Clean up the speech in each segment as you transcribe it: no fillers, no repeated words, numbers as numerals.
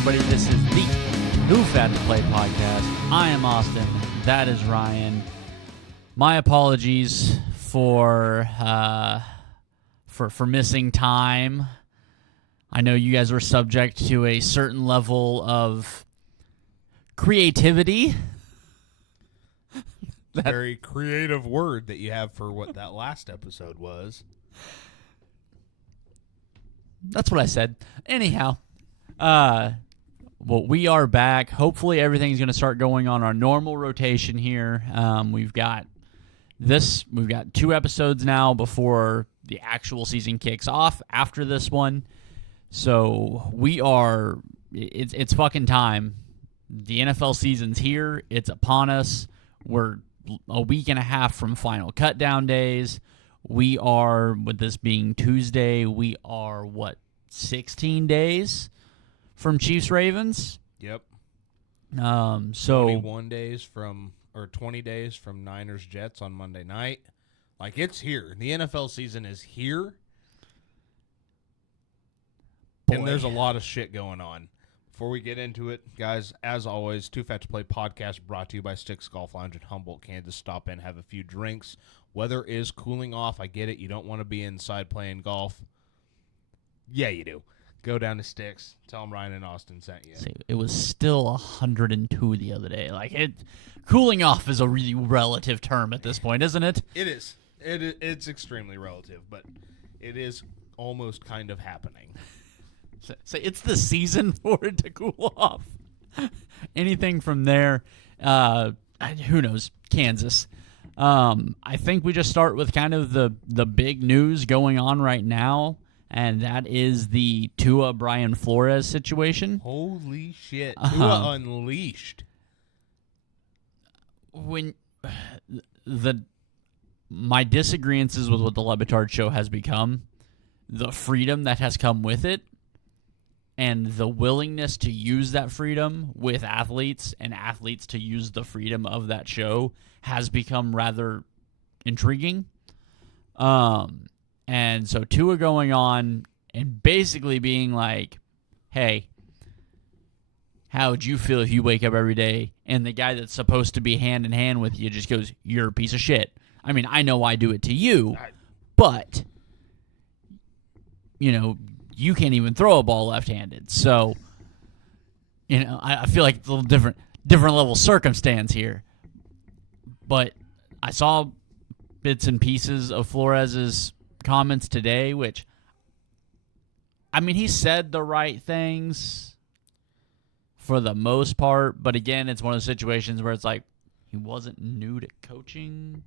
everybody. This is the Who Fat to Play podcast. I am Austin. That is Ryan. My apologies for missing time. I know you guys were subject to a certain level of creativity. Very creative word that you have for what that last episode was. That's what I said. Anyhow, well, we are back. Hopefully everything's going to start going on our normal rotation here. We've got 2 episodes now before the actual season kicks off after this one. So it's fucking time. The NFL season's here. It's upon us. We're a week and a half from final cut down days. We are, with this being Tuesday, 16 days from Chiefs Ravens? Yep. So 20 days from Niners Jets on Monday night. Like, it's here. The NFL season is here. Boy. And there's a lot of shit going on. Before we get into it, guys, as always, Too Fat to Play podcast brought to you by Sticks Golf Lounge in Humboldt, Kansas. Stop in, have a few drinks. Weather is cooling off. I get it. You don't want to be inside playing golf. Yeah, you do. Go down to Sticks. Tell them Ryan and Austin sent you. See, it was still 102 the other day. Like, cooling off is a really relative term at this point, isn't it? It is. It's extremely relative, but it is almost kind of happening. So it's the season for it to cool off. Anything from there, who knows? Kansas. I think we just start with kind of the big news going on right now, and that is the Tua Brian Flores situation. Holy shit. Tua unleashed. When my disagreements is with what the Lebitard show has become, the freedom that has come with it, and the willingness to use that freedom with athletes and athletes to use the freedom of that show has become rather intriguing. And so Tua going on and basically being like, hey, how would you feel if you wake up every day and the guy that's supposed to be hand in hand with you just goes, you're a piece of shit. I mean, I know I do it to you, but, you can't even throw a ball left-handed. So, I feel like it's a little different level circumstance here. But I saw bits and pieces of Flores's comments today, which, I mean, he said the right things for the most part. But again, it's one of those situations where it's like he wasn't new to coaching.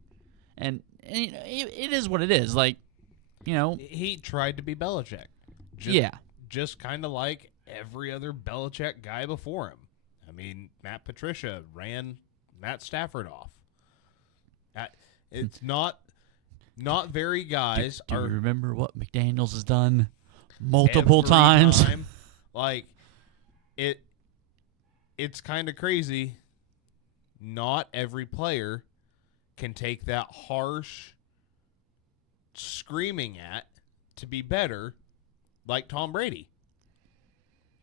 And it is what it is. Like, he tried to be Belichick. Just kind of like every other Belichick guy before him. I mean, Matt Patricia ran Matt Stafford off. It's not very guys. Do you remember what McDaniels has done multiple times? Like, it's kind of crazy. Not every player can take that harsh screaming at to be better like Tom Brady.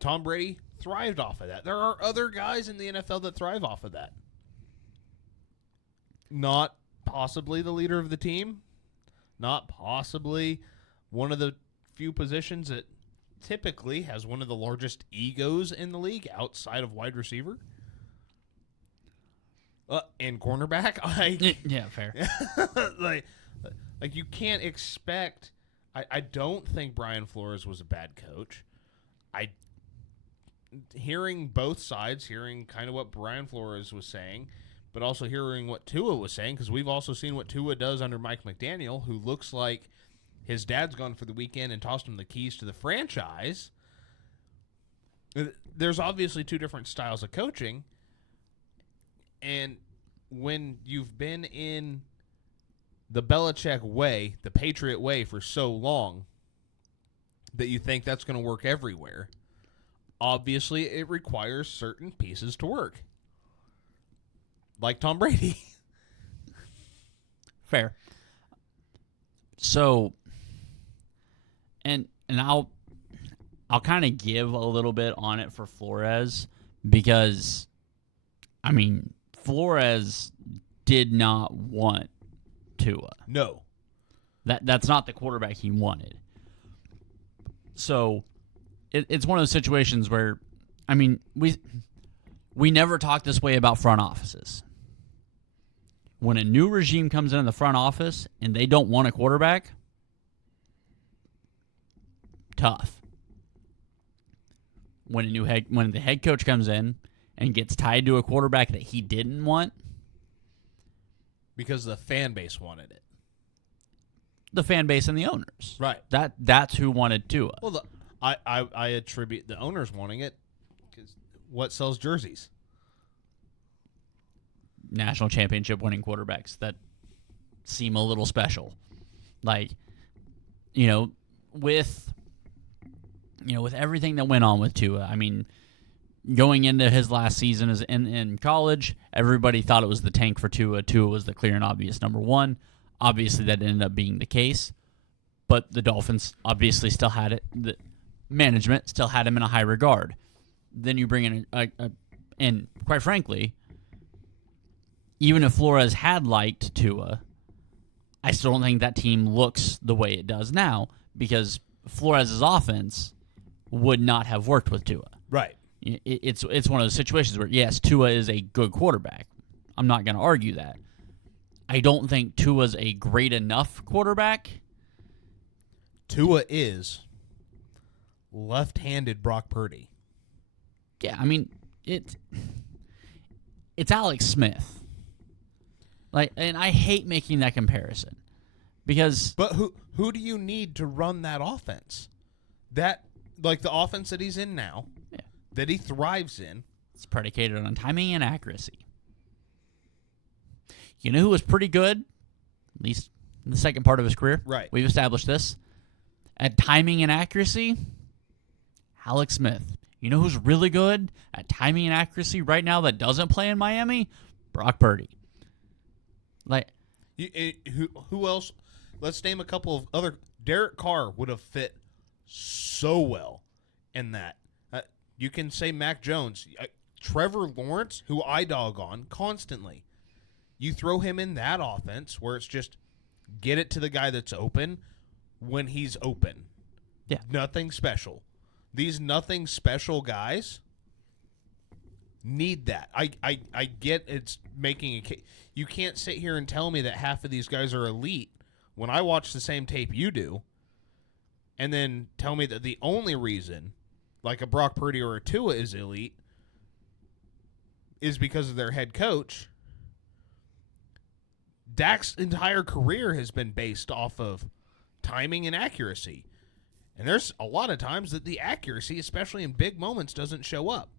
Tom Brady thrived off of that. There are other guys in the NFL that thrive off of that. Not possibly the leader of the team. Not possibly one of the few positions that typically has one of the largest egos in the league outside of wide receiver. And cornerback. Yeah, fair. like you can't expect... I don't think Brian Flores was a bad coach. Hearing both sides, hearing kind of what Brian Flores was saying, but also hearing what Tua was saying, because we've also seen what Tua does under Mike McDaniel, who looks like his dad's gone for the weekend and tossed him the keys to the franchise. There's obviously 2 different styles of coaching, and when you've been in the Belichick way, the Patriot way for so long that you think that's going to work everywhere, obviously it requires certain pieces to work. Like Tom Brady. Fair. So, and I'll kind of give a little bit on it for Flores because, I mean, Flores did not want Tua. No. That's not the quarterback he wanted. So it's one of those situations where, I mean, we never talk this way about front offices. When a new regime comes in the front office and they don't want a quarterback, tough. When the head coach comes in and gets tied to a quarterback that he didn't want, because the fan base wanted it. the fan base and the owners. Right. That's who wanted Tua. Well, I attribute the owners wanting it because what sells jerseys? National championship winning quarterbacks that seem a little special. Like, with everything that went on with Tua, I mean, going into his last season as in college, everybody thought it was the tank for Tua. Tua was the clear and obvious number one. Obviously, that ended up being the case. But the Dolphins obviously still had it. The management still had him in a high regard. Then you bring in and quite frankly, even if Flores had liked Tua, I still don't think that team looks the way it does now because Flores' offense would not have worked with Tua. Right. It's one of those situations where, yes, Tua is a good quarterback. I'm not going to argue that. I don't think Tua's a great enough quarterback. Tua is left-handed Brock Purdy. Yeah, I mean, it's Alex Smith. And I hate making that comparison because. But who do you need to run that offense? The offense that he's in now, yeah, that he thrives in. It's predicated on timing and accuracy. You know who was pretty good, at least in the second part of his career? Right. We've established this. At timing and accuracy, Alex Smith. You know who's really good at timing and accuracy right now that doesn't play in Miami? Brock Purdy. Who else? Let's name a couple of other. Derek Carr would have fit so well in that. You can say Mac Jones. Trevor Lawrence, who I dog on constantly. You throw him in that offense where it's just get it to the guy that's open when he's open. Yeah. Nothing special. These nothing special guys need that. I get it's making a case. You can't sit here and tell me that half of these guys are elite when I watch the same tape you do and then tell me that the only reason like a Brock Purdy or a Tua is elite is because of their head coach. Dak's entire career has been based off of timing and accuracy. And there's a lot of times that the accuracy, especially in big moments, doesn't show up.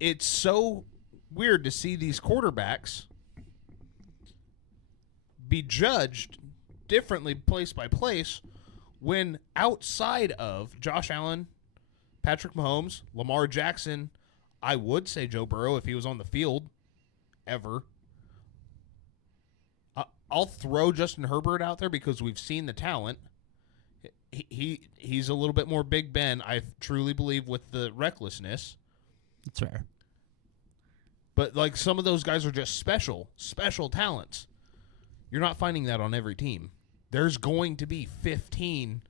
It's so weird to see these quarterbacks be judged differently place by place when outside of Josh Allen, Patrick Mahomes, Lamar Jackson, I would say Joe Burrow if he was on the field ever. I'll throw Justin Herbert out there because we've seen the talent. He's a little bit more Big Ben, I truly believe, with the recklessness. That's fair. But some of those guys are just special talents. You're not finding that on every team. There's going to be 15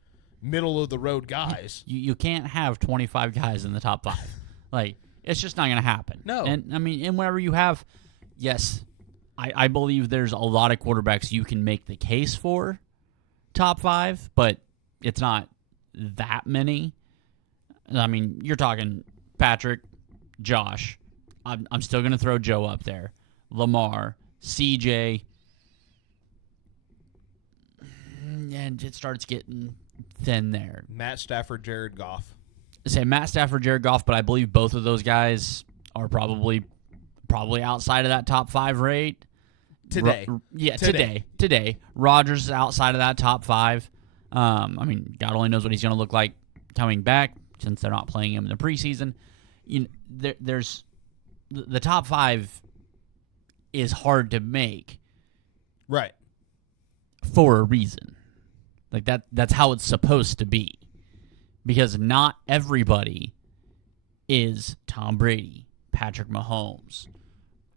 middle of the road guys. You can't have 25 guys in the top 5. It's just not going to happen. No. And whenever you have, yes, I believe there's a lot of quarterbacks you can make the case for top 5, but it's not that many. I mean, you're talking Patrick, Josh. I'm still going to throw Joe up there. Lamar, CJ. And it starts getting thin there. Matt Stafford, Jared Goff. I say Matt Stafford, Jared Goff, but I believe both of those guys are probably outside of that top 5 rate. Today. Today. Rodgers is outside of that top 5. God only knows what he's going to look like coming back since they're not playing him in the preseason. There's the top 5 is hard to make. Right. For a reason. That's how it's supposed to be. because not everybody is Tom Brady, Patrick Mahomes,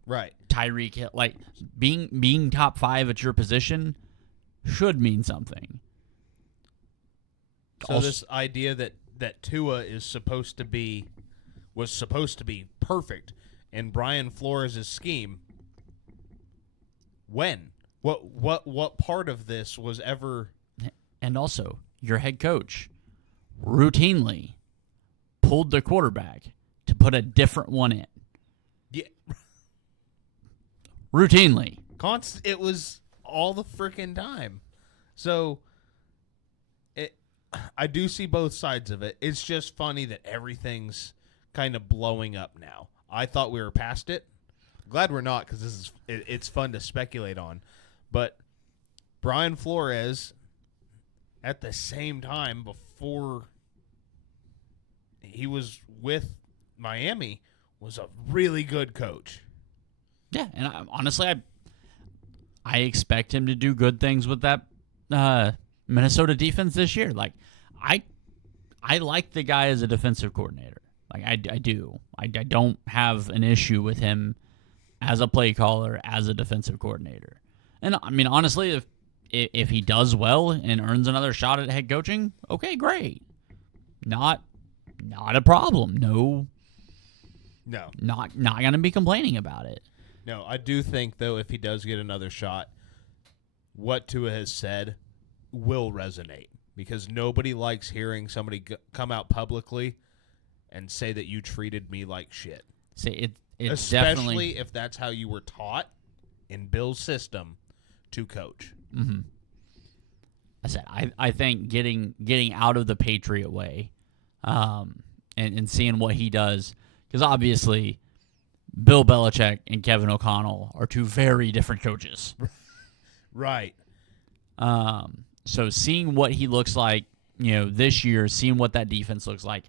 Right. Tyreek Hill. Like, being top 5 at your position should mean something. So this idea that Tua was supposed to be perfect in Brian Flores' scheme. When? What part of this was ever? And also, your head coach routinely pulled the quarterback to put a different one in. Yeah. Routinely. It was all the freaking time. So I do see both sides of it. It's just funny that everything's kind of blowing up now. I thought we were past it. Glad we're not, because it's fun to speculate on. But Brian Flores, at the same time, before he was with Miami, was a really good coach. Yeah, and honestly, I expect him to do good things with that Minnesota defense this year. Like, I like the guy as a defensive coordinator. Like, I do. I don't have an issue with him as a play caller, as a defensive coordinator. And I mean, honestly, if he does well and earns another shot at head coaching, okay, great. Not a problem. No, not going to be complaining about it. No, I do think, though, if he does get another shot, what Tua has said will resonate, because nobody likes hearing somebody come out publicly and say that you treated me like shit. It's especially definitely, if that's how you were taught in Bill's system to coach. Mm-hmm. I said I think getting out of the Patriot way, and seeing what he does, because obviously Bill Belichick and Kevin O'Connell are two very different coaches. Right. So seeing what he looks like, this year, seeing what that defense looks like,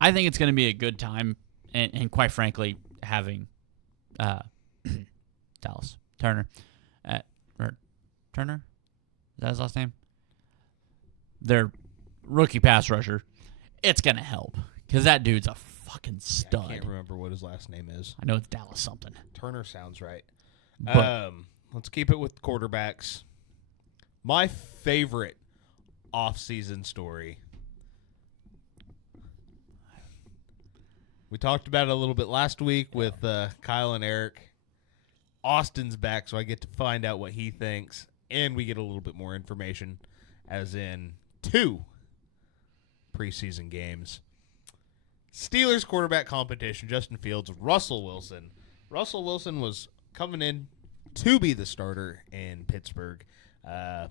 I think it's going to be a good time, and quite frankly, having Dallas Turner Turner, is that his last name? Their rookie pass rusher. It's going to help, because that dude's a fucking stud. I can't remember what his last name is. I know it's Dallas something. Turner sounds right. But, Let's keep it with quarterbacks. My favorite off-season story. We talked about it a little bit last week with Kyle and Eric. Austin's back, so I get to find out what he thinks, and we get a little bit more information, as in 2 preseason games. Steelers quarterback competition, Justin Fields, Russell Wilson. Russell Wilson was coming in to be the starter in Pittsburgh. And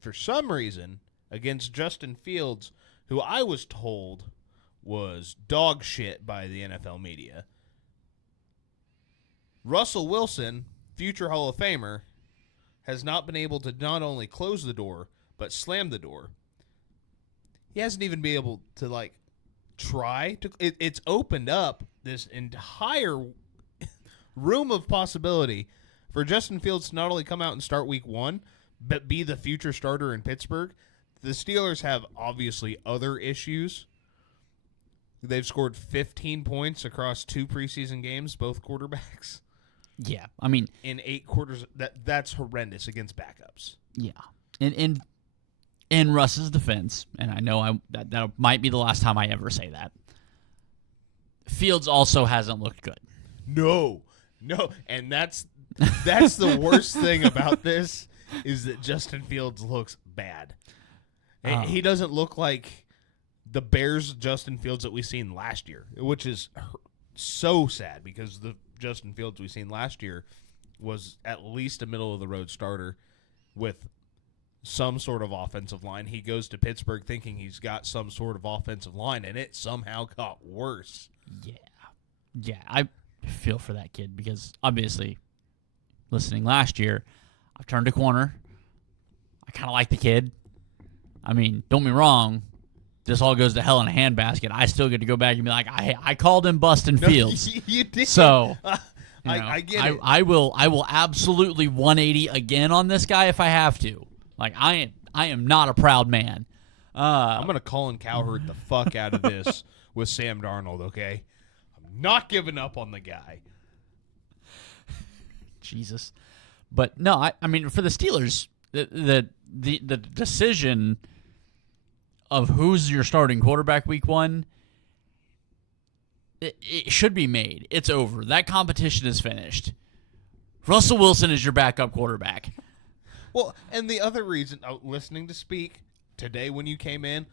for some reason, against Justin Fields, who I was told was dog shit by the NFL media, Russell Wilson, future Hall of Famer, has not been able to not only close the door, but slam the door. He hasn't even been able to, try to. It's opened up this entire room of possibility for Justin Fields to not only come out and start week 1, but be the future starter in Pittsburgh. The Steelers have obviously other issues. They've scored 15 points across 2 preseason games, both quarterbacks. Yeah, I mean, in 8 quarters, that's horrendous against backups. Yeah, in Russ's defense, and I know that might be the last time I ever say that, Fields also hasn't looked good. No, and that's the worst thing about this, is that Justin Fields looks bad. He doesn't look like the Bears Justin Fields that we seen last year, which is so sad, because the Justin Fields we seen last year was at least a middle-of-the-road starter with some sort of offensive line. He goes to Pittsburgh thinking he's got some sort of offensive line, and it somehow got worse. Yeah, I feel for that kid, because obviously, listening last year, I've turned a corner. I kind of like the kid. I mean, don't get me wrong, this all goes to hell in a handbasket. I still get to go back and be like, I called him Bustin' Fields. You did. So I get it. I will absolutely 180 again on this guy if I have to. Like, I am not a proud man, I'm going to Colin Cowherd the fuck out of this with Sam Darnold, okay? I'm not giving up on the guy. Jesus. But no, I mean, for the Steelers, the decision of who's your starting quarterback week 1, it should be made. It's over. That competition is finished. Russell Wilson is your backup quarterback. Well, and the other reason, listening to Speak today when you came in,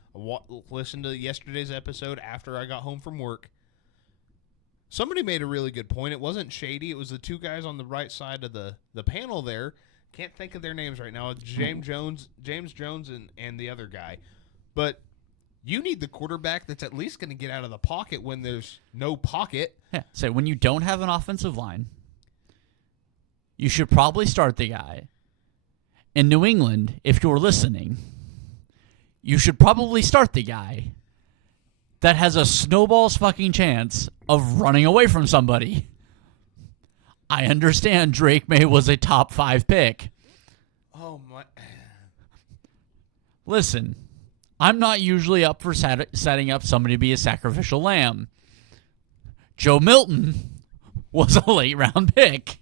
listened to yesterday's episode after I got home from work, somebody made a really good point. It wasn't Shady. It was the two guys on the right side of the panel there. Can't think of their names right now. James Jones, and the other guy. But you need the quarterback that's at least going to get out of the pocket when there's no pocket. Yeah. So when you don't have an offensive line, you should probably start the guy. In New England, if you're listening, you should probably start the guy that has a snowball's fucking chance of running away from somebody. I understand Drake May was a top 5 pick. Oh, my. Listen, I'm not usually up for setting up somebody to be a sacrificial lamb. Joe Milton was a late-round pick.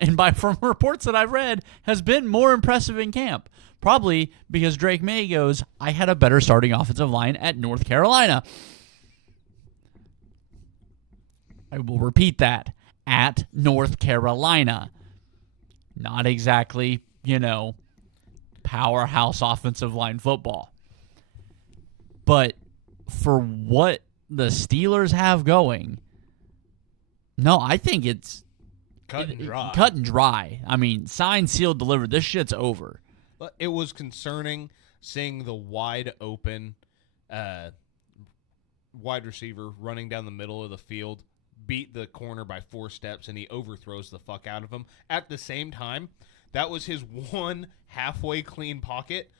And from reports that I've read, has been more impressive in camp. Probably because Drake May goes, I had a better starting offensive line at North Carolina. I will repeat that. At North Carolina. Not exactly, powerhouse offensive line football. But for what the Steelers have going, no, I think it's Cut and dry. Cut and dry. I mean, signed, sealed, delivered. This shit's over. But it was concerning seeing the wide open wide receiver running down the middle of the field, beat the corner by 4 steps, and he overthrows the fuck out of him. At the same time, that was his one halfway clean pocket.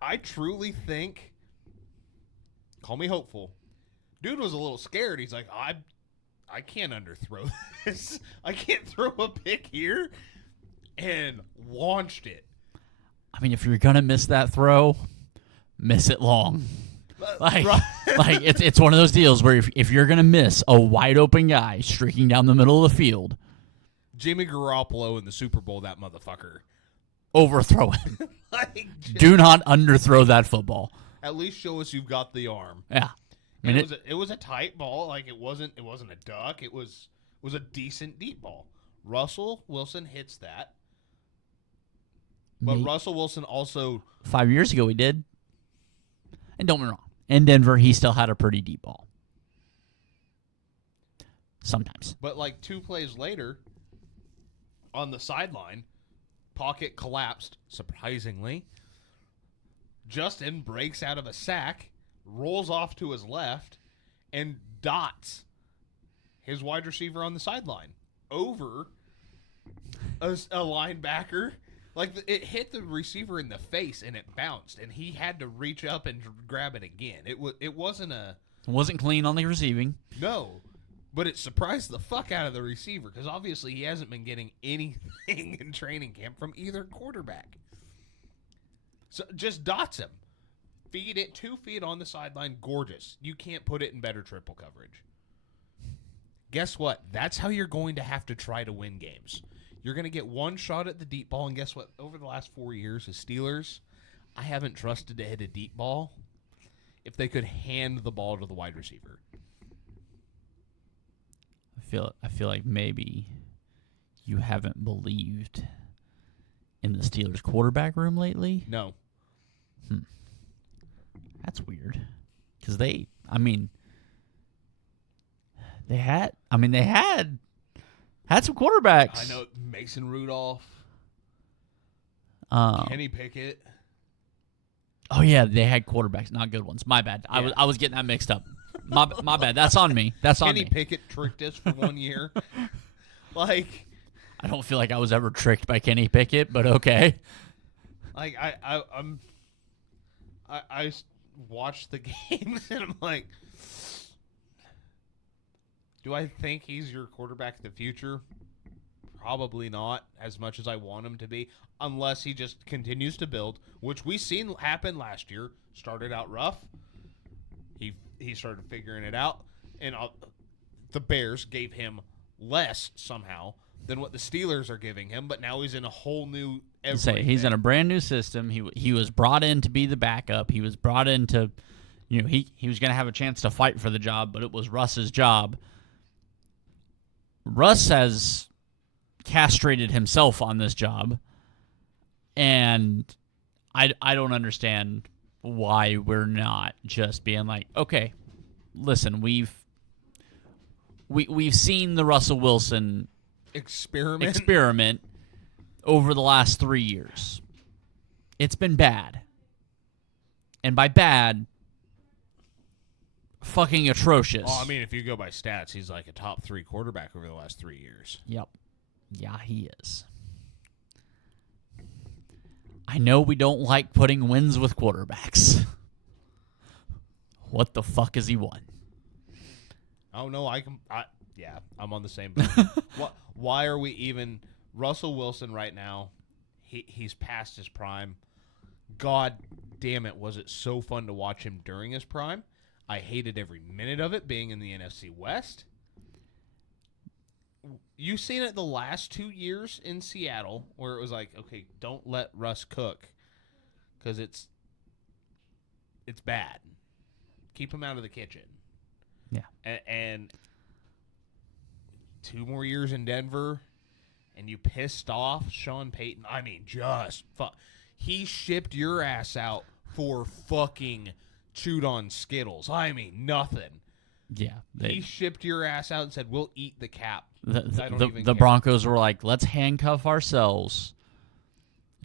I truly think, call me hopeful, dude was a little scared. He's like, I can't underthrow this. I can't throw a pick here. And launched it. I mean, if you're going to miss that throw, miss it long. Like it's one of those deals where if you're going to miss a wide open guy streaking down the middle of the field. Jimmy Garoppolo in the Super Bowl, that motherfucker. Overthrow it. Do not underthrow that football. At least show us you've got the arm. Yeah. I mean, it was a tight ball. Like it wasn't a duck. It was a decent deep ball. Russell Wilson hits that. But Russell Wilson also 5 years ago he did. And don't get me wrong. In Denver, he still had a pretty deep ball. Sometimes. But like 2 plays later, on the sideline, pocket collapsed, surprisingly. Justin breaks out of a sack, rolls off to his left, and dots his wide receiver on the sideline over a linebacker. Like, it hit the receiver in the face, and it bounced, and he had to reach up and grab it again. It wasn't clean on the receiving. No, but it surprised the fuck out of the receiver, because obviously he hasn't been getting anything in training camp from either quarterback. So just dots him. Feed it 2 feet on the sideline. Gorgeous. You can't put it in better triple coverage. Guess what? That's how you're going to have to try to win games. You're going to get one shot at the deep ball, and guess what? Over the last 4 years, the Steelers, I haven't trusted to hit a deep ball if they could hand the ball to the wide receiver. I feel like maybe you haven't believed in the Steelers quarterback room lately. No. That's weird. Because they had some quarterbacks. I know Mason Rudolph, Kenny Pickett. Oh yeah, they had quarterbacks, not good ones. My bad. Yeah. I was getting that mixed up. My bad. That's on me. That's on me. Kenny Pickett tricked us for 1 year. Like, I don't feel like I was ever tricked by Kenny Pickett, but okay. Like I watched the games and I'm like, do I think he's your quarterback of the future? probably not as much as I want him to be, unless he just continues to build, which we seen happen last year. Started out rough. He started figuring it out, and the Bears gave him less somehow than what the Steelers are giving him, but now he's in a whole new everything. He's in a brand new system. He was brought in to be the backup. He was brought in to, he was going to have a chance to fight for the job, but it was Russ's job. Russ has castrated himself on this job, and I don't understand why we're not just being like, okay, listen, we've seen the Russell Wilson experiment over the last 3 years. It's been bad. And by bad, fucking atrocious. Oh, I mean, if you go by stats, he's like a top 3 quarterback over the last 3 years. Yep. Yeah, he is. I know we don't like putting wins with quarterbacks. What the fuck has he won? Oh, no, I'm on the same boat. Why are we even... Russell Wilson right now, he's past his prime. God damn it, was it so fun to watch him during his prime. I hated every minute of it being in the NFC West. You've seen it the last 2 years in Seattle where it was like, okay, don't let Russ cook because it's bad. Keep him out of the kitchen. Yeah. And 2 more years in Denver, and you pissed off Sean Payton. I mean, just fuck. He shipped your ass out for fucking chewed on Skittles. I mean, nothing. Yeah. He shipped your ass out and said, we'll eat the cap. The Broncos were like, let's handcuff ourselves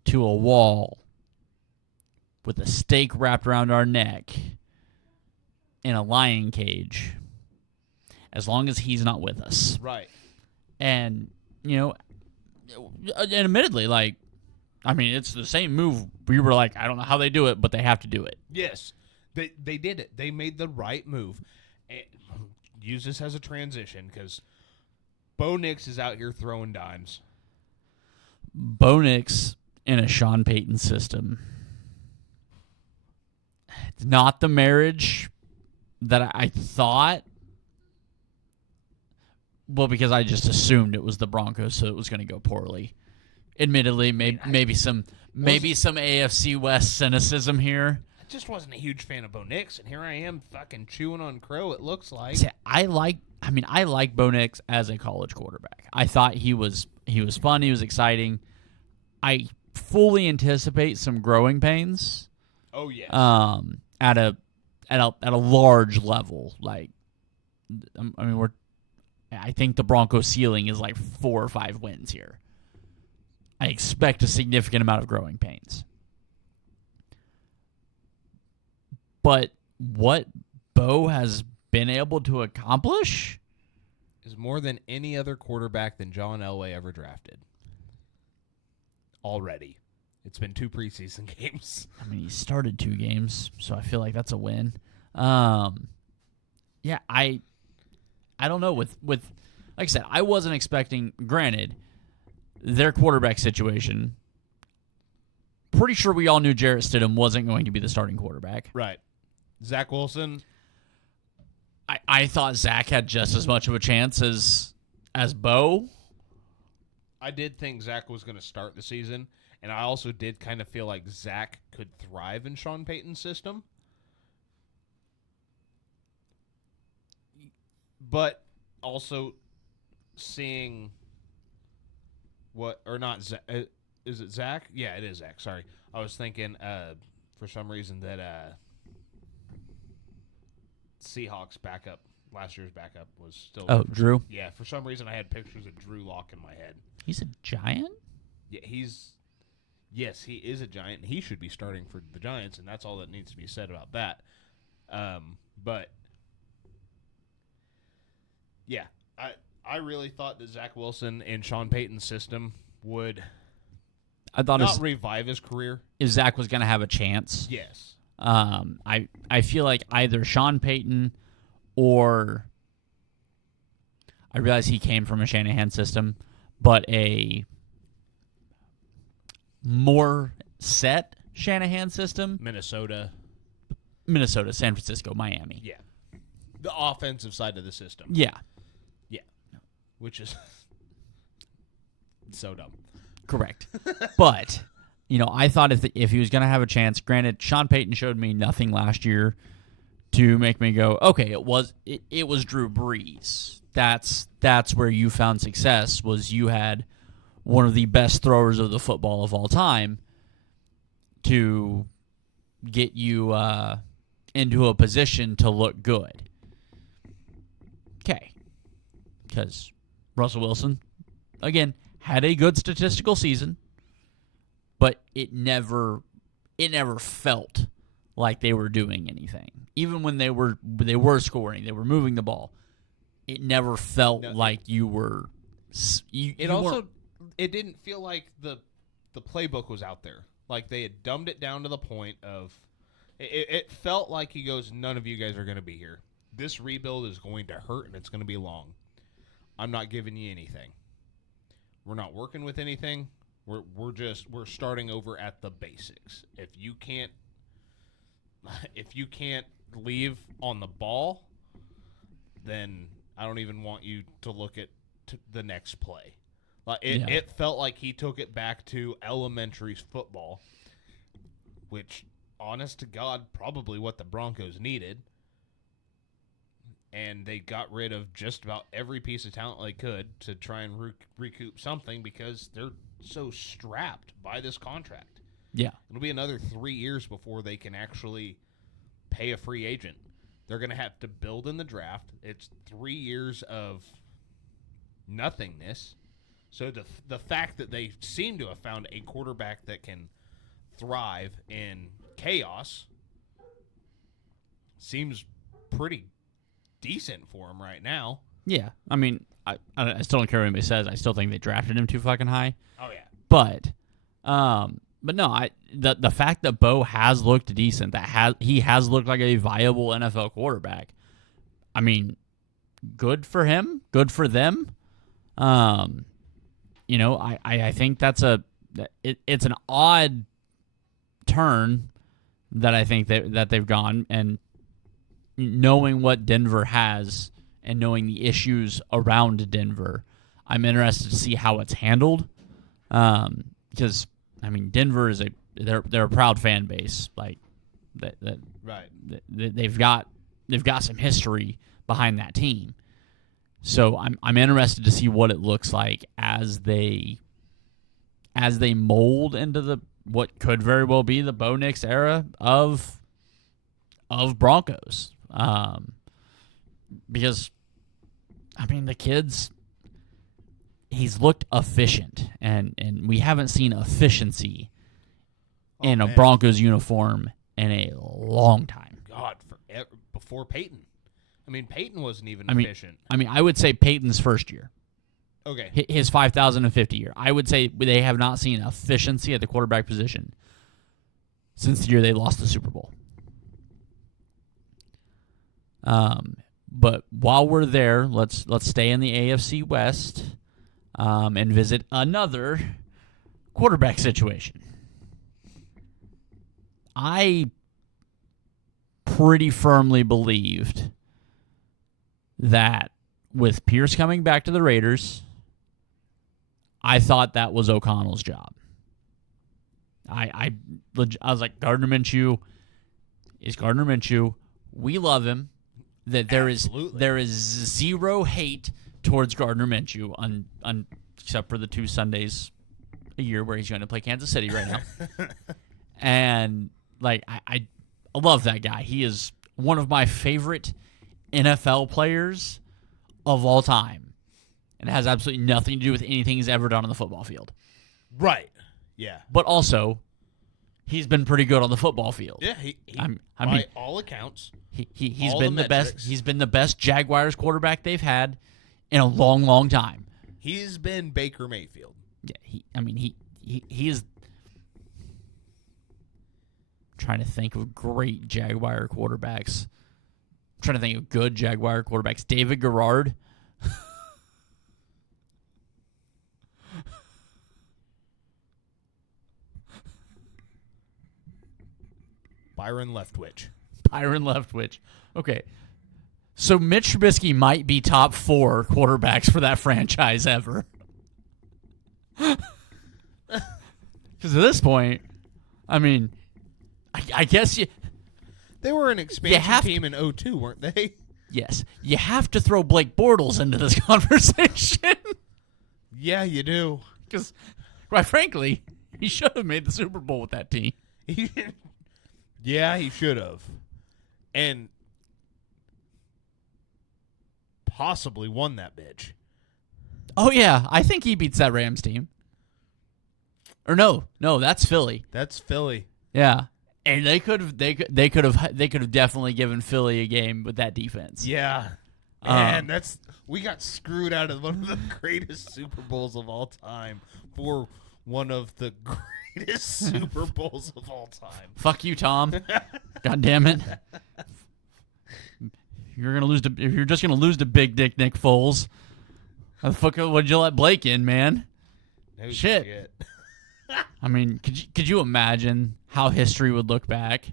to a wall with a stake wrapped around our neck in a lion cage as long as he's not with us. Right. And, and admittedly, like, I mean, it's the same move. We were like, I don't know how they do it, but they have to do it. Yes. They did it. They made the right move. And use this as a transition because Bo Nix is out here throwing dimes. Bo Nix in a Sean Payton system. It's not the marriage that I thought. Well, because I just assumed it was the Broncos, so it was going to go poorly. Admittedly, maybe some AFC West cynicism here. I just wasn't a huge fan of Bo Nix, and here I am fucking chewing on crow, it looks like. See, I like Bo Nix as a college quarterback. I thought he was fun, he was exciting. I fully anticipate some growing pains. Oh yes. At a large level, like, I mean, I think the Broncos ceiling is like 4 or 5 wins here. I expect a significant amount of growing pains. But what Bo has been able to accomplish is more than any other quarterback than John Elway ever drafted. Already. It's been 2 preseason games. I mean, he started 2 games, so I feel like that's a win. Yeah, I don't know. With like I said, I wasn't expecting, granted, their quarterback situation. Pretty sure we all knew Jarrett Stidham wasn't going to be the starting quarterback. Right. Zach Wilson. I thought Zach had just as much of a chance as Bo. I did think Zach was going to start the season, and I also did kind of feel like Zach could thrive in Sean Payton's system. But also seeing is it Zach? Yeah, it is Zach. Sorry. I was thinking for some reason that Seahawks backup, last year's backup, was still... Oh, Drew? Yeah, for some reason I had pictures of Drew Lock in my head. He's a Giant? Yeah, yes, he is a Giant, and he should be starting for the Giants, and that's all that needs to be said about that. But yeah, I really thought that Zach Wilson in Sean Payton's system would not revive his career. If Zach was going to have a chance. Yes. I feel like either Sean Payton or I realize he came from a Shanahan system, but a more set Shanahan system. Minnesota, San Francisco, Miami. yeah, the offensive side of the system. Yeah. Which is so dumb. Correct. But, I thought if he was going to have a chance, granted, Sean Payton showed me nothing last year to make me go, okay, it was Drew Brees. That's where you found success, was you had one of the best throwers of the football of all time to get you into a position to look good. Okay. Because Russell Wilson, again, had a good statistical season, but it never felt like they were doing anything. Even when they were scoring, they were moving the ball. It never felt like you were. It didn't feel like the playbook was out there. Like they had dumbed it down to the point of. It felt like he goes, none of you guys are going to be here. This rebuild is going to hurt and it's going to be long. I'm not giving you anything. We're not working with anything. We're starting over at the basics. If you can't leave on the ball, then I don't even want you to look at the next play. It felt like he took it back to elementary football, which, honest to God, probably what the Broncos needed. And they got rid of just about every piece of talent they could to try and recoup something because they're so strapped by this contract. Yeah. It'll be another 3 years before they can actually pay a free agent. They're going to have to build in the draft. It's 3 years of nothingness. So the fact that they seem to have found a quarterback that can thrive in chaos seems pretty decent for him right now. Yeah. I mean, I still don't care what anybody says. I still think they drafted him too fucking high. Oh, yeah. But no, the fact that Bo has looked decent, he has looked like a viable NFL quarterback. I mean, good for him, good for them. I think it's an odd turn that I think that they've gone, and knowing what Denver has and knowing the issues around Denver, I'm interested to see how it's handled. Because I mean, Denver is they're a proud fan base, like that right. They've got some history behind that team. So I'm interested to see what it looks like as they mold into what could very well be the Bo Nix era of Broncos. Because I mean, the kids, he's looked efficient, and we haven't seen efficiency in a Broncos uniform in a long time. God, before Peyton. I mean, Peyton wasn't even efficient. I would say Peyton's first year. Okay. His 5,050 year. I would say they have not seen efficiency at the quarterback position since the year they lost the Super Bowl. But while we're there, let's stay in the AFC West and visit another quarterback situation. I pretty firmly believed that with Pierce coming back to the Raiders, I thought that was O'Connell's job. I was like, Gardner Minshew is Gardner Minshew. We love him. That there is zero hate towards Gardner Minshew, except for the 2 Sundays a year where he's going to play Kansas City right now. And like I love that guy. He is one of my favorite NFL players of all time. And it has absolutely nothing to do with anything he's ever done on the football field. Right. Yeah. But also, he's been pretty good on the football field. Yeah, by all accounts. He's been the best. He's been the best Jaguars quarterback they've had in a long, long time. He's been Baker Mayfield. Yeah, he is. Trying to think of great Jaguar quarterbacks. I'm trying to think of good Jaguar quarterbacks. David Garrard. Byron Leftwich. Byron Leftwich. Okay. So Mitch Trubisky might be top 4 quarterbacks for that franchise ever. Because at this point, I mean, I guess you... They were an expansion team in 02, weren't they? Yes. You have to throw Blake Bortles into this conversation. Yeah, you do. Because, quite frankly, he should have made the Super Bowl with that team. Yeah, he should have. And possibly won that bitch. Oh, yeah. I think he beats that Rams team. Or no, that's Philly. That's Philly. Yeah. And they could have definitely given Philly a game with that defense. Yeah. Man, we got screwed out of one of the greatest Super Bowls of all time for one of the greatest Super Bowls of all time. Fuck you, Tom. God damn it. If you're just gonna lose to Big Dick Nick Foles. How the fuck would you let Blake in, man? No shit. I mean, could you imagine how history would look back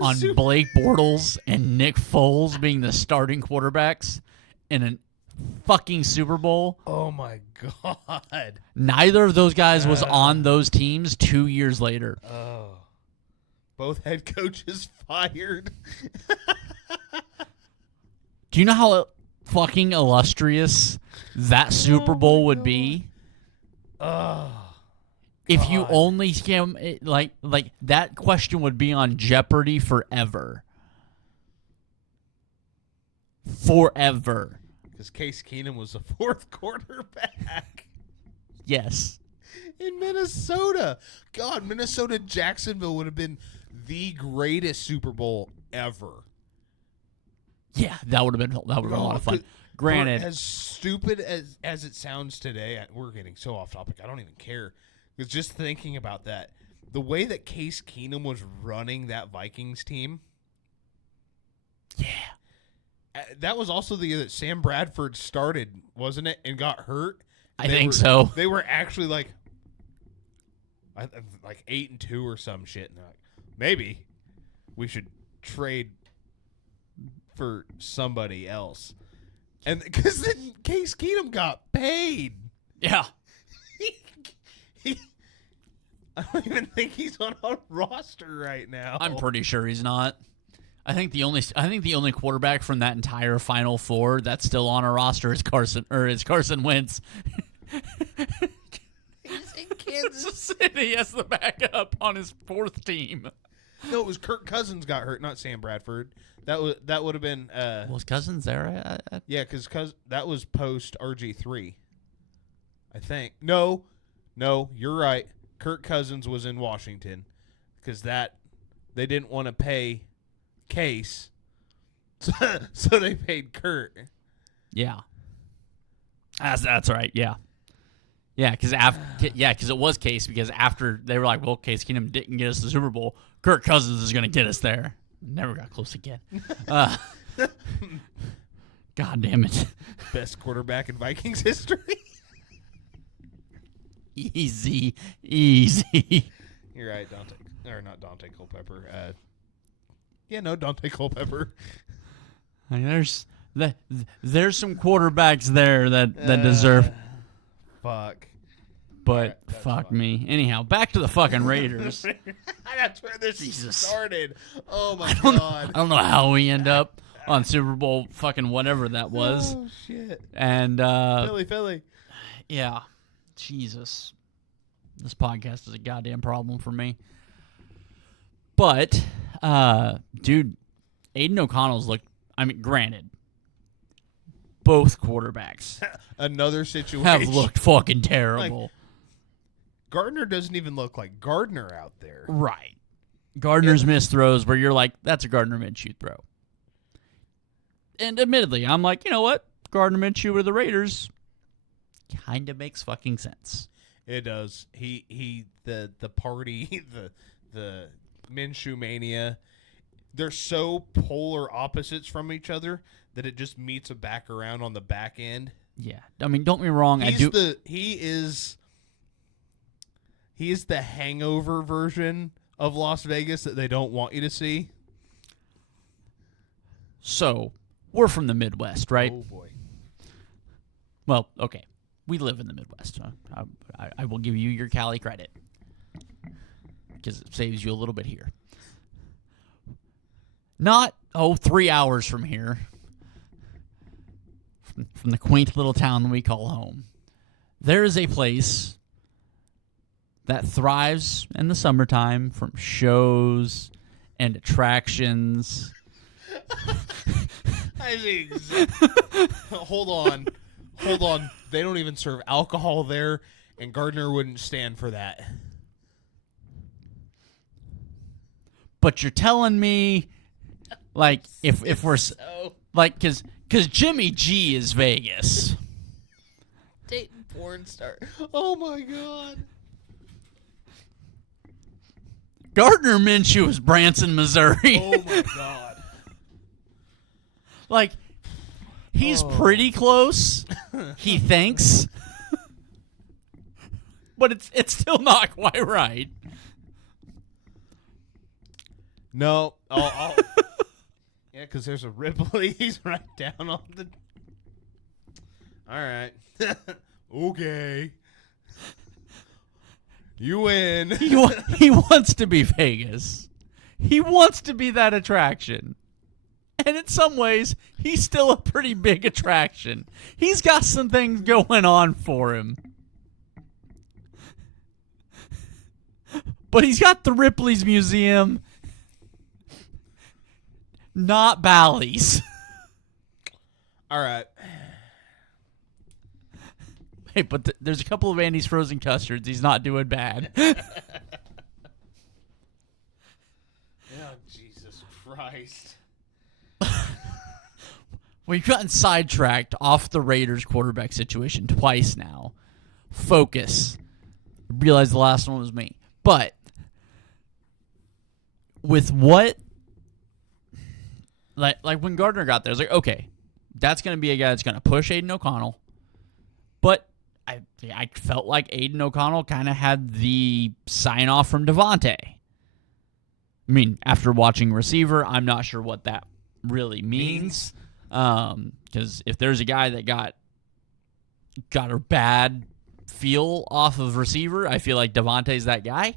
on Blake Bortles and Nick Foles being the starting quarterbacks in a fucking Super Bowl? Oh my God. Neither of those guys was on those teams 2 years later. Oh. Both head coaches fired. Do you know how fucking illustrious that Super Bowl would be? Oh. If you only came, like that question would be on Jeopardy forever. Forever. Because Case Keenum was the 4th quarterback. Yes. In Minnesota. God, Minnesota-Jacksonville would have been the greatest Super Bowl ever. Yeah, that would have been a lot of fun. Granted, as stupid as it sounds today, we're getting so off topic. I don't even care. Because just thinking about that, the way that Case Keenum was running that Vikings team. Yeah. That was also the year that Sam Bradford started, wasn't it? And got hurt. I think so. They were actually like 8-2 or some shit. And they're like, maybe we should trade for somebody else. And because then Case Keenum got paid. Yeah. I don't even think he's on a roster right now. I'm pretty sure he's not. I think the only quarterback from that entire Final Four that's still on a roster is Carson Wentz. He's in Kansas City as the backup on his 4th team. No, it was Kirk Cousins got hurt, not Sam Bradford. That would have been. Was Cousins there? Yeah, because that was post RG3. I think. No, you're right. Kirk Cousins was in Washington because they didn't want to pay Case, so they paid Kurt. Yeah, that's right. Yeah, because it was Case because after they were like, well, Case Keenum didn't get us the Super Bowl. Kirk Cousins is going to get us there. Never got close again. God damn it! Best quarterback in Vikings history. Easy. You're right, not Dante Culpepper. Dante Culpepper. I mean, there's some quarterbacks there that deserve. Fuck. But fuck me. Anyhow, back to the fucking Raiders. That's where this started. Oh my I God. don't know how we end up on Super Bowl fucking whatever that was. Oh shit. And Philly. Yeah. Jesus. This podcast is a goddamn problem for me. But, dude, Aiden O'Connell's granted, both quarterbacks Another situation have looked fucking terrible. Gardner doesn't even look like Gardner out there. Right. Gardner's missed throws where you're like, that's a Gardner Minshew throw. And admittedly, I'm like, you know what? Gardner Minshew with the Raiders kind of makes fucking sense. It does. The party, the Minshew mania, they're so polar opposites from each other that it just meets a back around on the back end. Yeah. I mean, don't get me wrong. He is the hangover version of Las Vegas that they don't want you to see? So, we're from the Midwest, right? Oh boy. Well, okay. We live in the Midwest. So I will give you your Cali credit because it saves you a little bit here. Not, 3 hours from here, from the quaint little town that we call home, there is a place that thrives in the summertime from shows and attractions. I mean, hold on. They don't even serve alcohol there, and Gardner wouldn't stand for that. But you're telling me, like, if we're like, because Jimmy G is Vegas. Dayton porn star. Oh my God. Gardner Minshew is Branson, Missouri. Oh my God. Like, he's pretty close, he thinks. But it's still not quite right. No. I'll yeah, because there's a Ripley's right down on the... All right. Okay. You win. He wants to be Vegas. He wants to be that attraction. And in some ways, he's still a pretty big attraction. He's got some things going on for him. But he's got the Ripley's Museum, not Bally's. All right. Hey, but there's a couple of Andy's frozen custards. He's not doing bad. Oh, Jesus Christ. We've gotten sidetracked off the Raiders quarterback situation twice now. Focus. Realize the last one was me. But with what, like when Gardner got there, I was like, okay, that's going to be a guy that's going to push Aiden O'Connell. But I felt like Aiden O'Connell kind of had the sign-off from Devontae. I mean, after watching receiver, I'm not sure what that really means. Because if there's a guy that got a bad feel off of receiver, I feel like Devontae's that guy.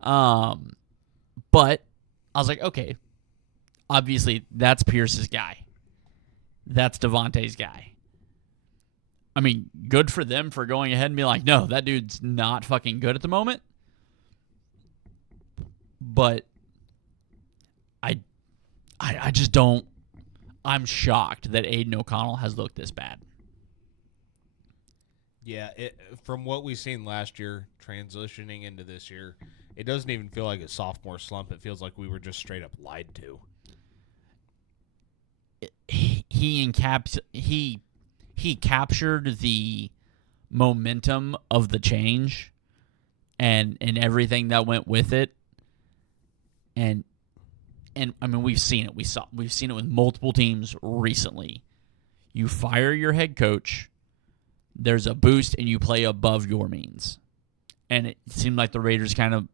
But I was like, okay, obviously that's Pierce's guy. That's Devontae's guy. I mean, good for them for going ahead and being like, no, that dude's not fucking good at the moment. But I just don't. I'm shocked that Aiden O'Connell has looked this bad. Yeah, from what we've seen last year, transitioning into this year, it doesn't even feel like a sophomore slump. It feels like we were just straight up lied to. He captured the momentum of the change and everything that went with it. And I mean, we've seen it. We've seen it with multiple teams recently. You fire your head coach, there's a boost, and you play above your means. And it seemed like the Raiders kind of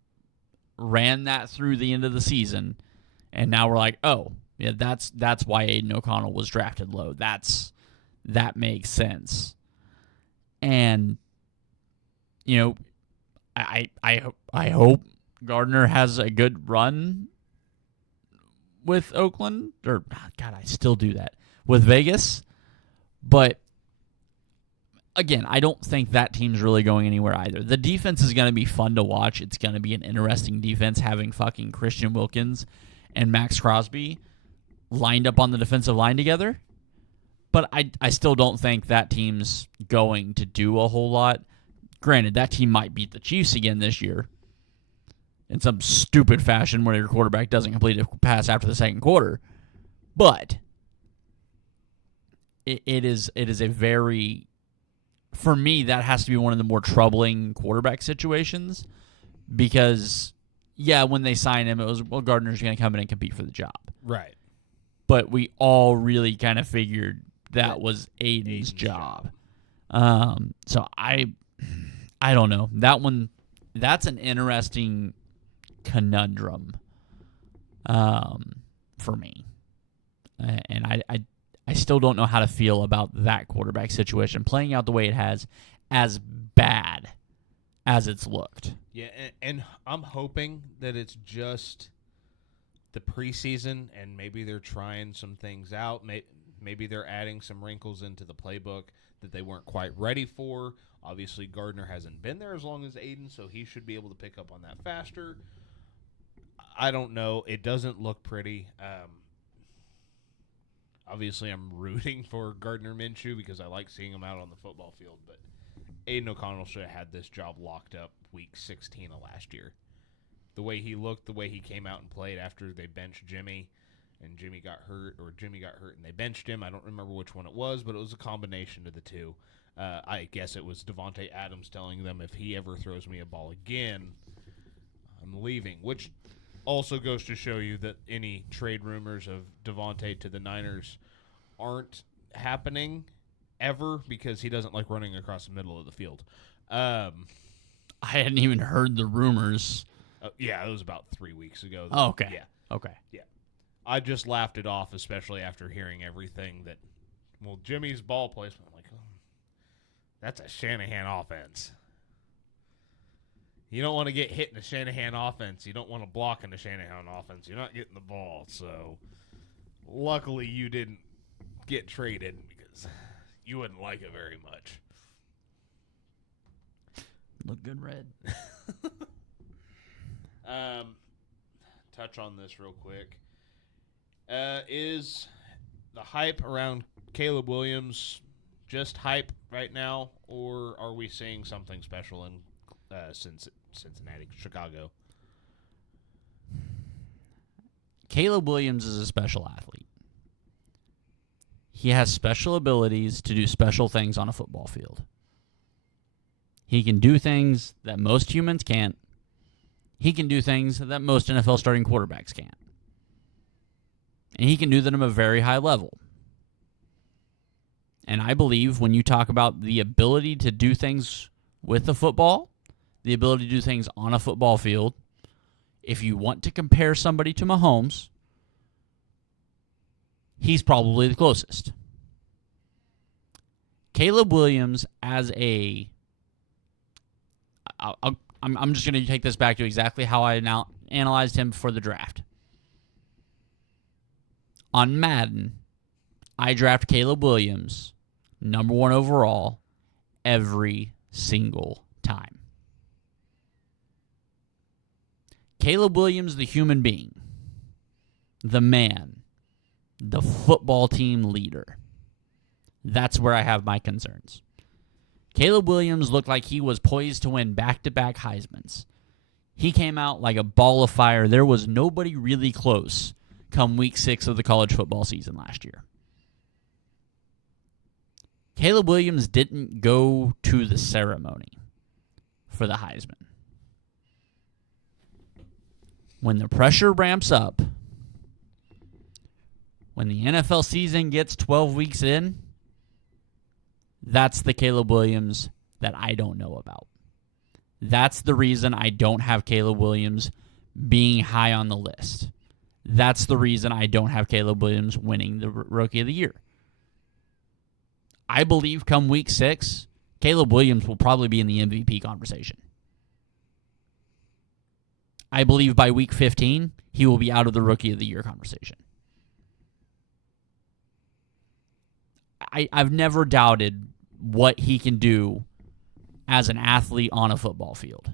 ran that through the end of the season, and now we're like, oh, yeah, that's why Aiden O'Connell was drafted low. That makes sense. And you know, I hope Gardner has a good run with Oakland, or God, I still do that with Vegas. But again, I don't think that team's really going anywhere either. The defense is going to be fun to watch. It's going to be an interesting defense having fucking Christian Wilkins and Max Crosby lined up on the defensive line together. But I still don't think that team's going to do a whole lot. Granted, that team might beat the Chiefs again this year in some stupid fashion where your quarterback doesn't complete a pass after the second quarter. But it is a very, for me, that has to be one of the more troubling quarterback situations because, yeah, when they signed him, it was, well, Gardner's going to come in and compete for the job. Right. But we all really kind of figured that was Aiden's job. So I don't know. That's an interesting conundrum for me. And I still don't know how to feel about that quarterback situation playing out the way it has, as bad as it's looked. Yeah, and I'm hoping that it's just the preseason and maybe they're trying some things out. Maybe they're adding some wrinkles into the playbook that they weren't quite ready for. Obviously, Gardner hasn't been there as long as Aiden, so he should be able to pick up on that faster. I don't know. It doesn't look pretty. Obviously, I'm rooting for Gardner Minshew because I like seeing him out on the football field, but Aiden O'Connell should have had this job locked up week 16 of last year. The way he looked, the way he came out and played after they benched Jimmy, and Jimmy got hurt and they benched him. I don't remember which one it was, but it was a combination of the two. I guess it was Devontae Adams telling them, if he ever throws me a ball again, I'm leaving, which also goes to show you that any trade rumors of Devontae to the Niners aren't happening ever because he doesn't like running across the middle of the field. I hadn't even heard the rumors. Yeah, it was about 3 weeks ago. Oh, okay. Yeah. Okay. Yeah. I just laughed it off, especially after hearing everything that, Jimmy's ball placement. I'm like, oh, that's a Shanahan offense. You don't want to get hit in the Shanahan offense. You don't want to block in the Shanahan offense. You're not getting the ball. So, luckily, you didn't get traded because you wouldn't like it very much. Look good red. Touch on this real quick. Is the hype around Caleb Williams just hype right now, or are we seeing something special in Cincinnati, Chicago? Caleb Williams is a special athlete. He has special abilities to do special things on a football field. He can do things that most humans can't. He can do things that most NFL starting quarterbacks can't. And he can do them at a very high level. And I believe when you talk about the ability to do things with the football, the ability to do things on a football field, if you want to compare somebody to Mahomes, he's probably the closest. Caleb Williams as a... I'm just going to take this back to exactly how I now analyzed him for the draft. On Madden, I draft Caleb Williams, number 1 overall, every single time. Caleb Williams, the human being, the man, the football team leader. That's where I have my concerns. Caleb Williams looked like he was poised to win back-to-back Heismans. He came out like a ball of fire. There was nobody really close come week 6 of the college football season last year. Caleb Williams didn't go to the ceremony for the Heisman. When the pressure ramps up, when the NFL season gets 12 weeks in, that's the Caleb Williams that I don't know about. That's the reason I don't have Caleb Williams being high on the list. That's the reason I don't have Caleb Williams winning the Rookie of the Year. I believe come week 6, Caleb Williams will probably be in the MVP conversation. I believe by week 15, he will be out of the Rookie of the Year conversation. I've never doubted what he can do as an athlete on a football field.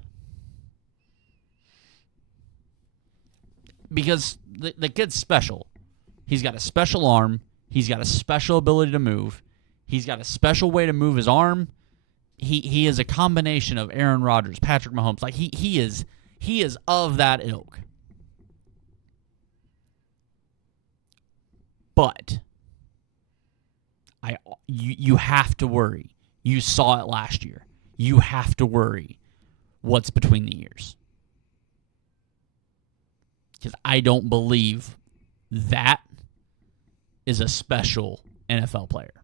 Because the kid's special. He's got a special arm. He's got a special ability to move. He's got a special way to move his arm. He is a combination of Aaron Rodgers, Patrick Mahomes. Like he is of that ilk. But you have to worry. You saw it last year. You have to worry what's between the ears. Because I don't believe that is a special NFL player.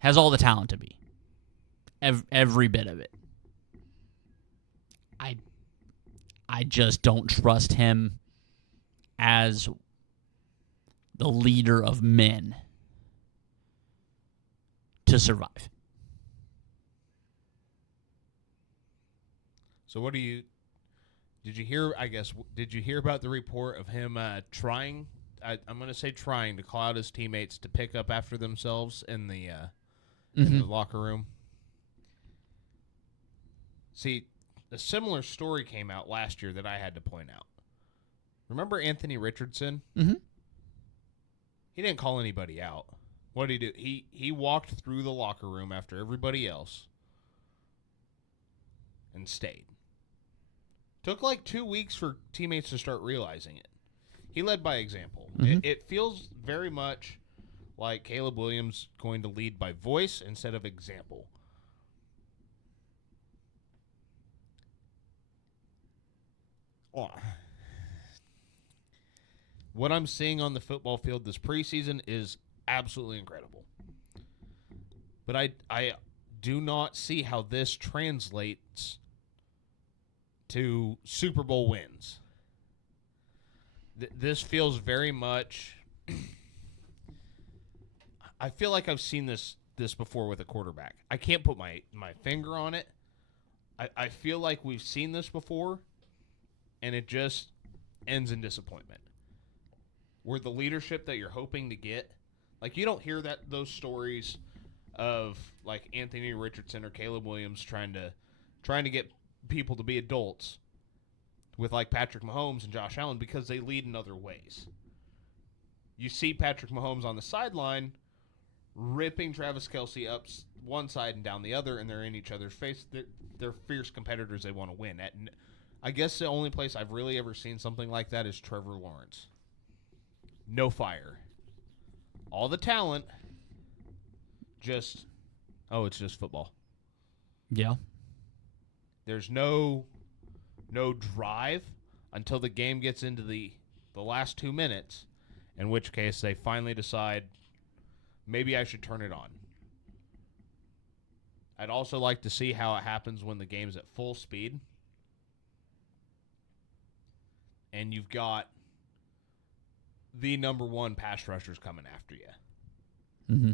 Has all the talent to be. Every bit of it. I just don't trust him as the leader of men to survive. So what do you? Did you hear? I guess did you hear about the report of him trying? I'm going to say trying to call out his teammates to pick up after themselves in the locker room. See, a similar story came out last year that I had to point out. Remember Anthony Richardson? Mm-hmm. He didn't call anybody out. What did he do? He walked through the locker room after everybody else and stayed. Took like 2 weeks for teammates to start realizing it. He led by example. Mm-hmm. It feels very much like Caleb Williams going to lead by voice instead of example. What I'm seeing on the football field this preseason is absolutely incredible. But I do not see how this translates to Super Bowl wins. This feels very much... I feel like I've seen this before with a quarterback. I can't put my finger on it. I feel like we've seen this before, and it just ends in disappointment. Where the leadership that you're hoping to get, like you don't hear those stories of like Anthony Richardson or Caleb Williams trying to get people to be adults with like Patrick Mahomes and Josh Allen because they lead in other ways. You see Patrick Mahomes on the sideline ripping Travis Kelce up one side and down the other, and they're in each other's face. They're fierce competitors. They want to win. I guess the only place I've really ever seen something like that is Trevor Lawrence. No fire. All the talent, it's just football. Yeah. There's no drive until the game gets into the last 2 minutes, in which case they finally decide, maybe I should turn it on. I'd also like to see how it happens when the game's at full speed. And you've got the number one pass rushers coming after you. Mm-hmm.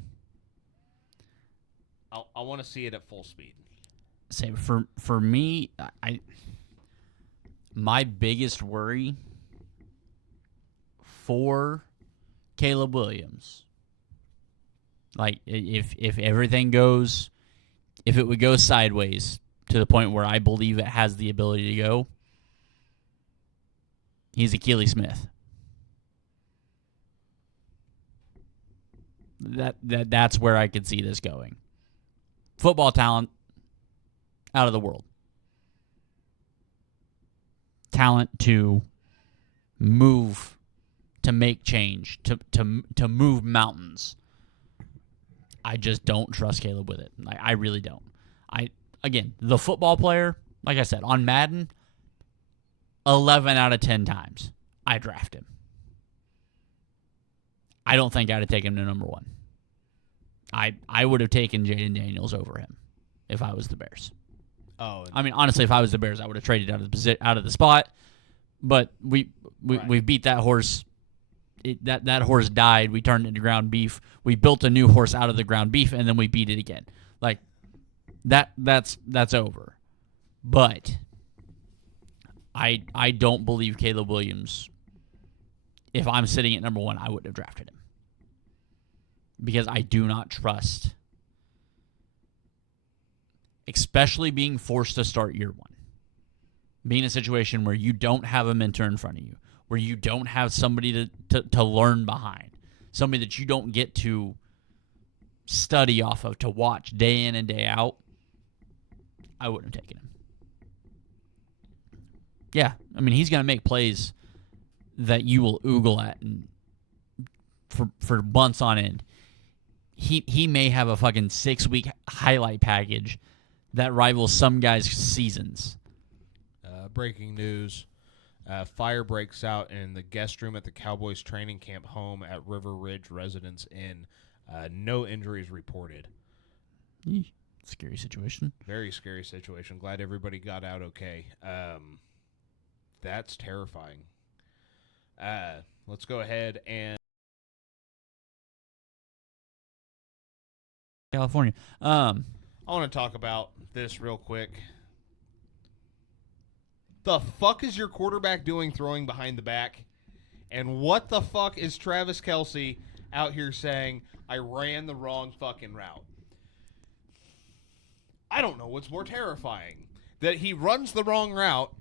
I want to see it at full speed. Say for me, my biggest worry for Caleb Williams, like if everything goes, if it would go sideways to the point where I believe it has the ability to go, he's Achilles Smith. That's where I could see this going. Football talent, out of the world. Talent to move, to make change, to move mountains. I just don't trust Caleb with it. I really don't. Again, the football player, like I said, on Madden, 11 out of 10 times, I draft him. I don't think I'd have taken him to number one. I would have taken Jaden Daniels over him if I was the Bears. Oh, I mean, honestly, if I was the Bears, I would have traded out of the spot. But we beat that horse. That horse died. We turned it into ground beef. We built a new horse out of the ground beef, and then we beat it again. Like that's over. But I don't believe Caleb Williams. If I'm sitting at number one, I wouldn't have drafted him. Because I do not trust, especially being forced to start year one. Being in a situation where you don't have a mentor in front of you, where you don't have somebody to learn behind, somebody that you don't get to study off of, to watch day in and day out, I wouldn't have taken him. Yeah, I mean, he's going to make plays that you will oogle at and for months on end. He may have a fucking 6-week highlight package that rivals some guys' seasons. Breaking news. Fire breaks out in the guest room at the Cowboys training camp home at River Ridge Residence Inn. No injuries reported. Scary situation. Very scary situation. Glad everybody got out okay. That's terrifying. Let's go ahead and California. I want to talk about this real quick. The fuck is your quarterback doing throwing behind the back? And what the fuck is Travis Kelce out here saying, I ran the wrong fucking route? I don't know what's more terrifying. That he runs the wrong route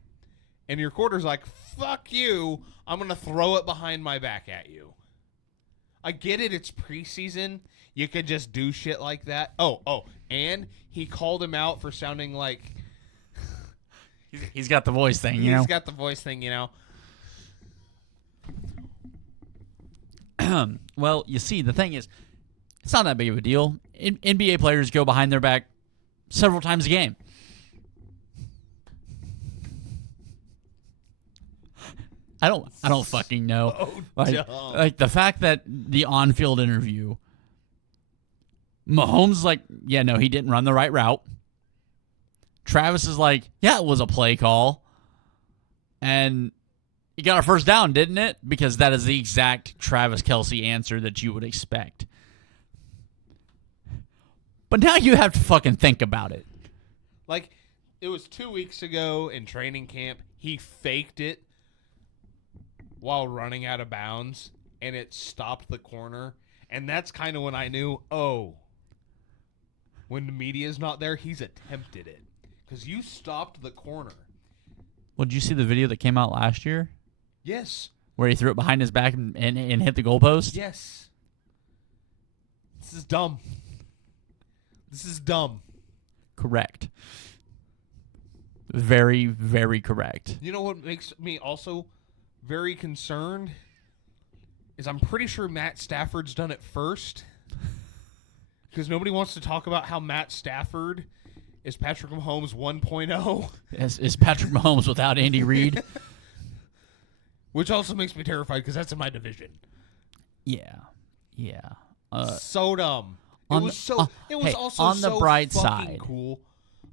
and your quarter's like, fuck you, I'm going to throw it behind my back at you. I get it, it's preseason. You could just do shit like that. Oh, and he called him out for sounding like... He's got the voice thing, you know? He's got the voice thing, you know? Well, you see, the thing is, it's not that big of a deal. NBA players go behind their back several times a game. I don't fucking know. Like the fact that the on-field interview, Mahomes like, yeah, no, he didn't run the right route. Travis is like, yeah, it was a play call. And he got a first down, didn't it? Because that is the exact Travis Kelce answer that you would expect. But now you have to fucking think about it. Like, it was 2 weeks ago in training camp. He faked it while running out of bounds, and it stopped the corner. And that's kind of when I knew, when the media's not there, he's attempted it. Because you stopped the corner. Well, did you see the video that came out last year? Yes. Where he threw it behind his back and hit the goalpost? Yes. This is dumb. This is dumb. Correct. Very, very correct. You know what makes me also very concerned is I'm pretty sure Matt Stafford's done it first. Because nobody wants to talk about how Matt Stafford is Patrick Mahomes 1.0. Is Patrick Mahomes without Andy Reid? Which also makes me terrified because that's in my division. Yeah. So dumb. It was also on the so bright fucking side. cool.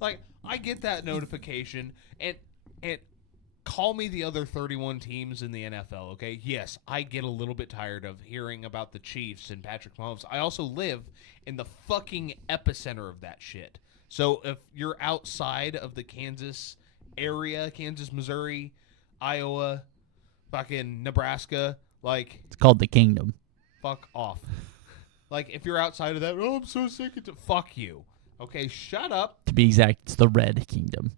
Like, I get that notification, and call me the other 31 teams in the NFL, okay? Yes, I get a little bit tired of hearing about the Chiefs and Patrick Mahomes. I also live in the fucking epicenter of that shit. So if you're outside of the Kansas area, Kansas, Missouri, Iowa, fucking Nebraska, like... It's called the Kingdom. Fuck off. Like, if you're outside of that, I'm so sick of it. Fuck you. Okay, shut up. To be exact, it's the Red Kingdom.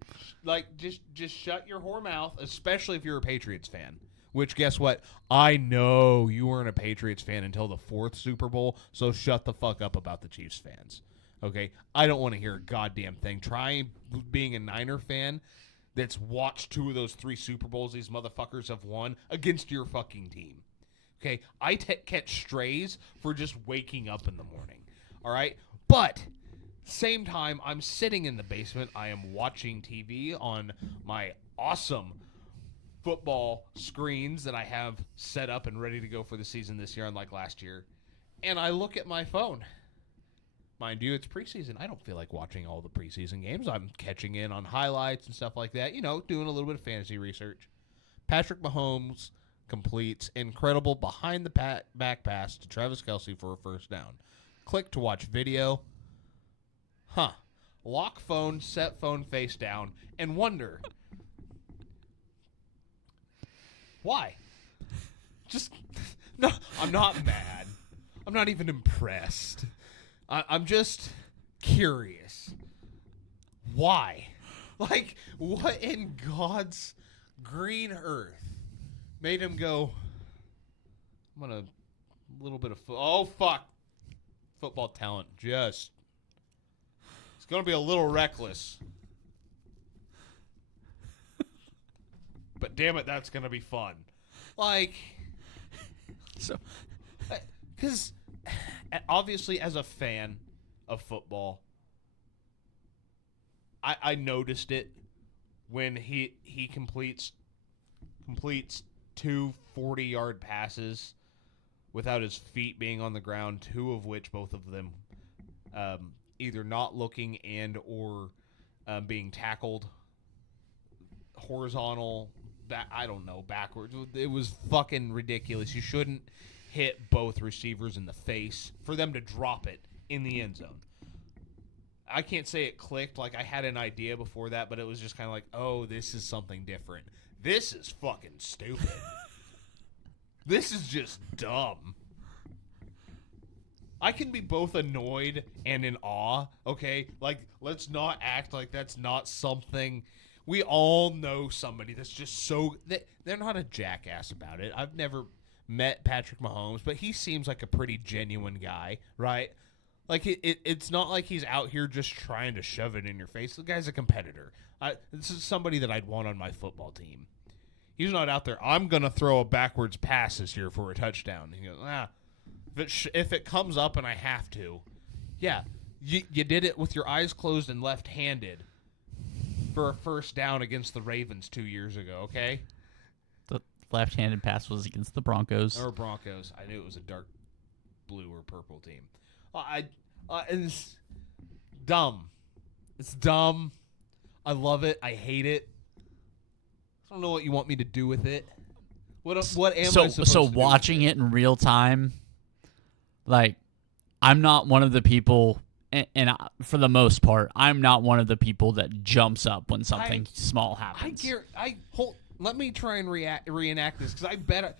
Like, just shut your whore mouth, especially if you're a Patriots fan. Which, guess what? I know you weren't a Patriots fan until the 4th Super Bowl, so shut the fuck up about the Chiefs fans. Okay? I don't want to hear a goddamn thing. Try being a Niner fan that's watched 2 of those 3 Super Bowls these motherfuckers have won against your fucking team. Okay? I catch strays for just waking up in the morning. All right? But... same time, I'm sitting in the basement. I am watching TV on my awesome football screens that I have set up and ready to go for the season this year, unlike last year. And I look at my phone. Mind you, it's preseason. I don't feel like watching all the preseason games. I'm catching in on highlights and stuff like that. You know, doing a little bit of fantasy research. Patrick Mahomes completes incredible behind the back pass to Travis Kelce for a first down. Click to watch video. Lock phone, set phone face down, and wonder why. Just no. I'm not mad. I'm not even impressed. I'm just curious. Why? Like, what in God's green earth made him go? I'm gonna a little bit of football talent just. Going to be a little reckless. But damn it, that's going to be fun. Like, So, because obviously as a fan of football, I noticed it when he completes 2 40-yard passes without his feet being on the ground, 2 of which, both of them, either not looking and or being tackled, horizontal I don't know, backwards. It was fucking ridiculous. You shouldn't hit both receivers in the face for them to drop it in the end zone. I can't say it clicked. Like, I had an idea before that, but it was just kind of like, oh, this is something different. This is fucking stupid. This is just dumb. I can be both annoyed and in awe, okay? Like, let's not act like that's not something. We all know somebody that's just so... They're not a jackass about it. I've never met Patrick Mahomes, but he seems like a pretty genuine guy, right? Like, it's not like he's out here just trying to shove it in your face. The guy's a competitor. This is somebody that I'd want on my football team. He's not out there, I'm going to throw a backwards pass this year for a touchdown. He goes, if it comes up and I have to, yeah, you did it with your eyes closed and left-handed for a first down against the Ravens 2 years ago, okay? The left-handed pass was against the Broncos. Or Broncos. I knew it was a dark blue or purple team. It's dumb. It's dumb. I love it. I hate it. I don't know what you want me to do with it. What am I supposed to do? So watching it in real time, like, I'm not one of the people, and for the most part, I'm not one of the people that jumps up when something small happens. Let me try and reenact this, because I bet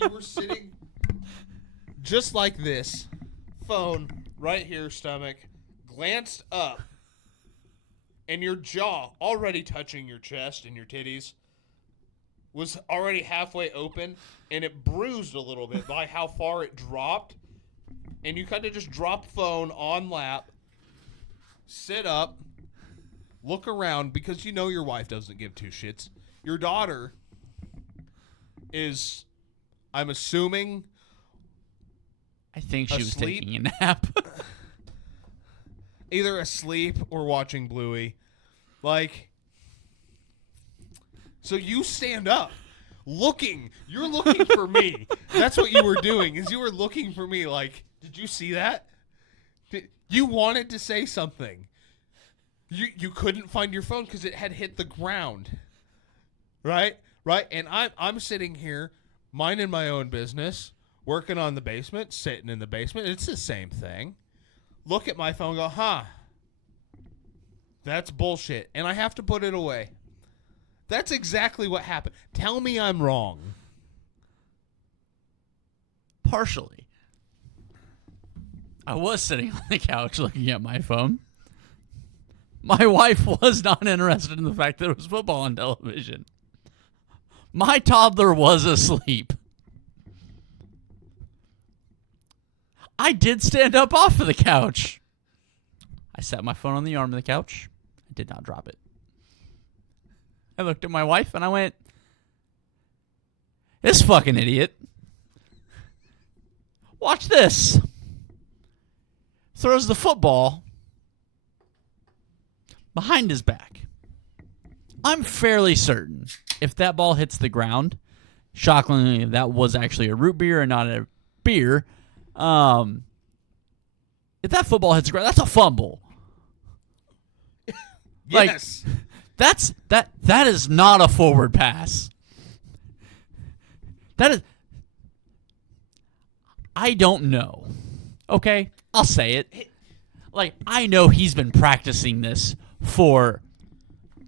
you were sitting just like this, phone right here, stomach, glanced up, and your jaw already touching your chest and your titties was already halfway open, and it bruised a little bit by how far it dropped, and you kind of just drop phone on lap, sit up, look around, because you know your wife doesn't give two shits. Your daughter is, I'm assuming, I think she was asleep? taking a nap. Either asleep or watching Bluey. Like, so you stand up, you're looking for me. That's what you were doing, is you were looking for me. Like, did you see that? You wanted to say something. You couldn't find your phone because it had hit the ground. Right? And I'm sitting here, minding my own business, working on the basement, sitting in the basement. It's the same thing. Look at my phone and go, that's bullshit. And I have to put it away. That's exactly what happened. Tell me I'm wrong. Partially. I was sitting on the couch looking at my phone. My wife was not interested in the fact that there was football on television. My toddler was asleep. I did stand up off of the couch. I set my phone on the arm of the couch. I did not drop it. I looked at my wife and I went, this fucking idiot. Watch this. Throws the football behind his back. I'm fairly certain if that ball hits the ground, shockingly, that was actually a root beer and not a beer. If that football hits the ground, that's a fumble. Yes. Like, that is not a forward pass. That is, I don't know. Okay, I'll say it. Like, I know he's been practicing this for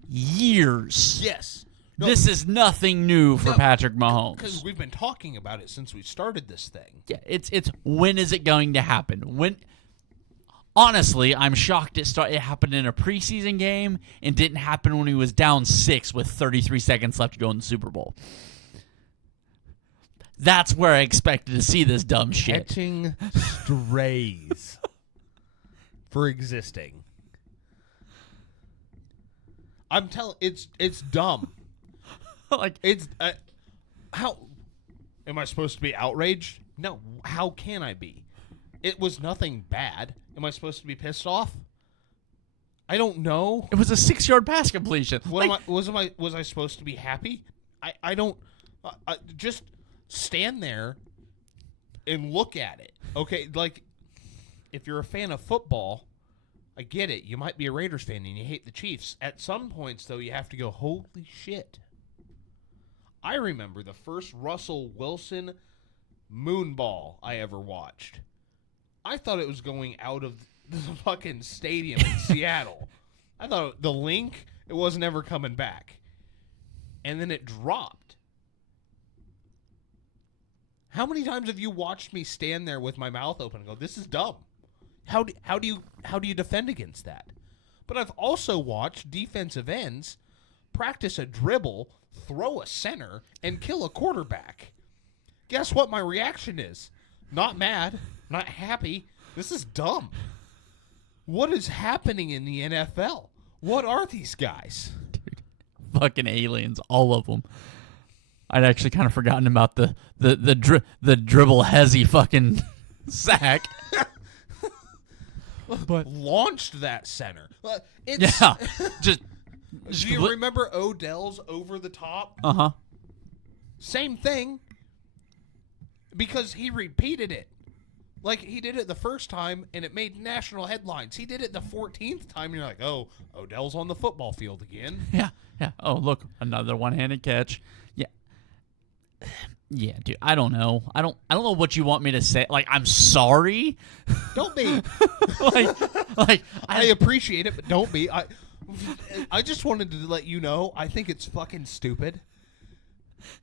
years. Yes. No, this is nothing new for Patrick Mahomes. Because we've been talking about it since we started this thing. Yeah, it's when is it going to happen? When? Honestly, I'm shocked it happened in a preseason game and didn't happen when he was down 6 with 33 seconds left to go in the Super Bowl. That's where I expected to see this dumb shit. Catching strays for existing. I'm telling, it's dumb. Like, it's how am I supposed to be outraged? No, how can I be? It was nothing bad. Am I supposed to be pissed off? I don't know. It was a 6-yard pass completion. Was I supposed to be happy? I don't. Just stand there and look at it. Okay, like, if you're a fan of football, I get it. You might be a Raiders fan and you hate the Chiefs. At some points, though, you have to go, holy shit. I remember the first Russell Wilson moonball I ever watched. I thought it was going out of the fucking stadium in Seattle. I thought the link, it wasn't ever coming back. And then it dropped. How many times have you watched me stand there with my mouth open and go, this is dumb? How do you defend against that? But I've also watched defensive ends practice a dribble, throw a center, and kill a quarterback. Guess what my reaction is? Not mad, not happy. This is dumb. What is happening in the NFL? What are these guys? Dude, fucking aliens, all of them. I'd actually kind of forgotten about the dribble hezzy fucking sack. But launched that center. It's, yeah, just do you remember Odell's over the top? Uh-huh. Same thing. Because he repeated it. Like, he did it the first time, and it made national headlines. He did it the 14th time, and you're like, oh, Odell's on the football field again. Yeah. Oh, look, another one-handed catch. Yeah. Yeah, dude, I don't know. I don't know what you want me to say. Like, I'm sorry. Don't be. like I appreciate it, but don't be. I just wanted to let you know, I think it's fucking stupid.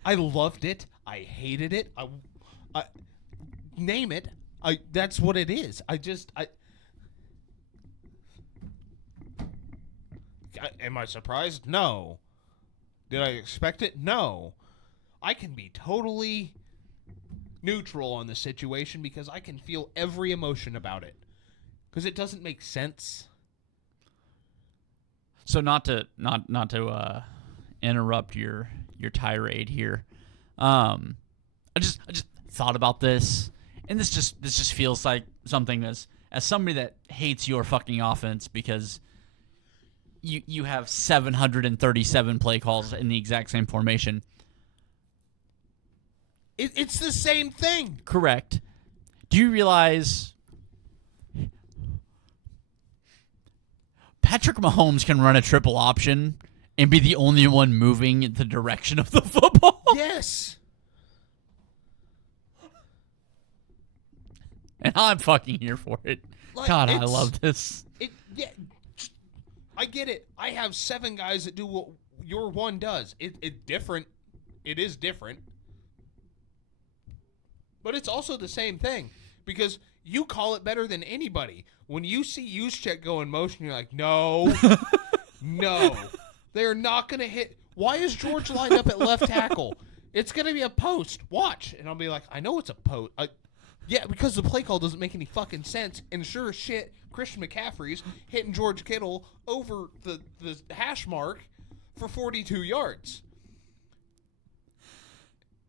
I loved it. I hated it. I name it. That's what it is. Am I surprised? No. Did I expect it? No. I can be totally neutral on the situation because I can feel every emotion about it. Because it doesn't make sense. So not to interrupt your tirade here. I just thought about this, and this just feels like something as somebody that hates your fucking offense because you have 737 play calls in the exact same formation. It's the same thing. Correct. Do you realize Patrick Mahomes can run a triple option and be the only one moving in the direction of the football? Yes. And I'm fucking here for it. Like, God, I love this. Yeah, I get it. I have 7 guys that do what your one does. It's different. It is different. But it's also the same thing because you call it better than anybody. When you see Juszczyk go in motion, you're like, no, no. They're not going to hit. Why is George lined up at left tackle? It's going to be a post. Watch. And I'll be like, I know it's a post. Yeah, because the play call doesn't make any fucking sense. And sure as shit, Christian McCaffrey's hitting George Kittle over the hash mark for 42 yards.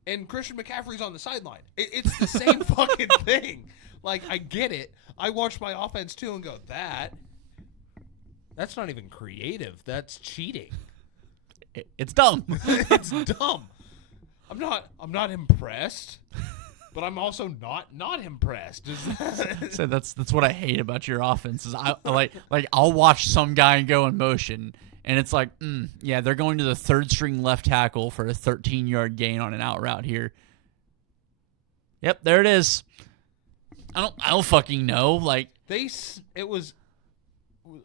And Christian McCaffrey's on the sideline. It's the same fucking thing. Like, I get it. I watch my offense, too, and go, that's not even creative. That's cheating. It's dumb. It's dumb. I'm not impressed, but I'm also not impressed. So that's what I hate about your offense is I I'll watch some guy go in motion and it's like, yeah, they're going to the third string left tackle for a 13-yard gain on an out route here. Yep, there it is. I don't fucking know. Like it was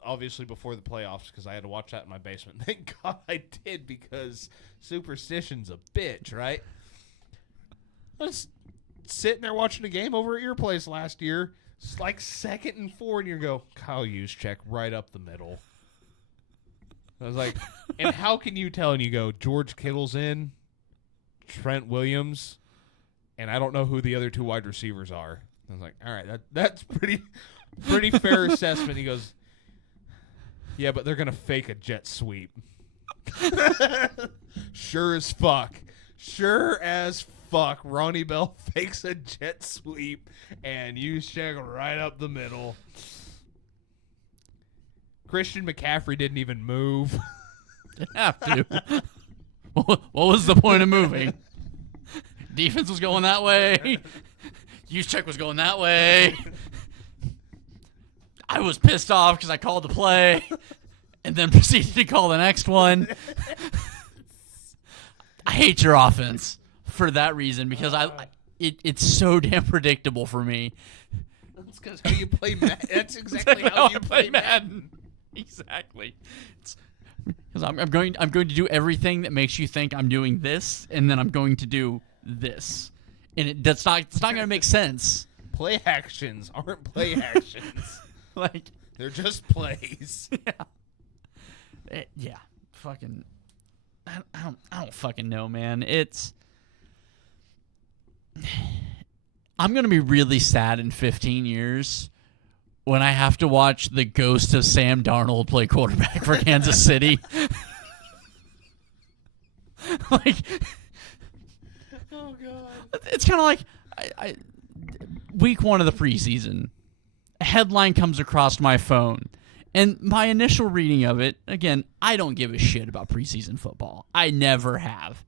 obviously before the playoffs because I had to watch that in my basement. Thank God I did because superstition's a bitch, right? I was sitting there watching a game over at your place last year. It's like 2nd and 4, and you go, Kyle Juszczyk right up the middle. I was like, and how can you tell? And you go, George Kittle's in, Trent Williams, and I don't know who the other 2 wide receivers are. I was like, all right, that's pretty fair assessment. He goes, yeah, but they're going to fake a jet sweep. Sure as fuck. Ronnie Bell fakes a jet sweep, and Juszczyk right up the middle. Christian McCaffrey didn't even move. Didn't have to. What was the point of moving? Defense was going that way. Juszczyk was going that way. I was pissed off because I called the play and then proceeded to call the next one. I hate your offense for that reason because it's so damn predictable for me. That's because how you play Madden. That's exactly how you play Madden. Exactly. Because I'm going to do everything that makes you think I'm doing this, and then I'm going to do this, and it's not going to make sense. Play actions aren't play actions. Like they're just plays. Yeah. Fucking. I don't fucking know, man. I'm gonna be really sad in 15 years when I have to watch the ghost of Sam Darnold play quarterback for Kansas City. Like, oh god, it's kind of like I week 1 of the preseason, a headline comes across my phone, and my initial reading of it, again, I don't give a shit about preseason football. I never have.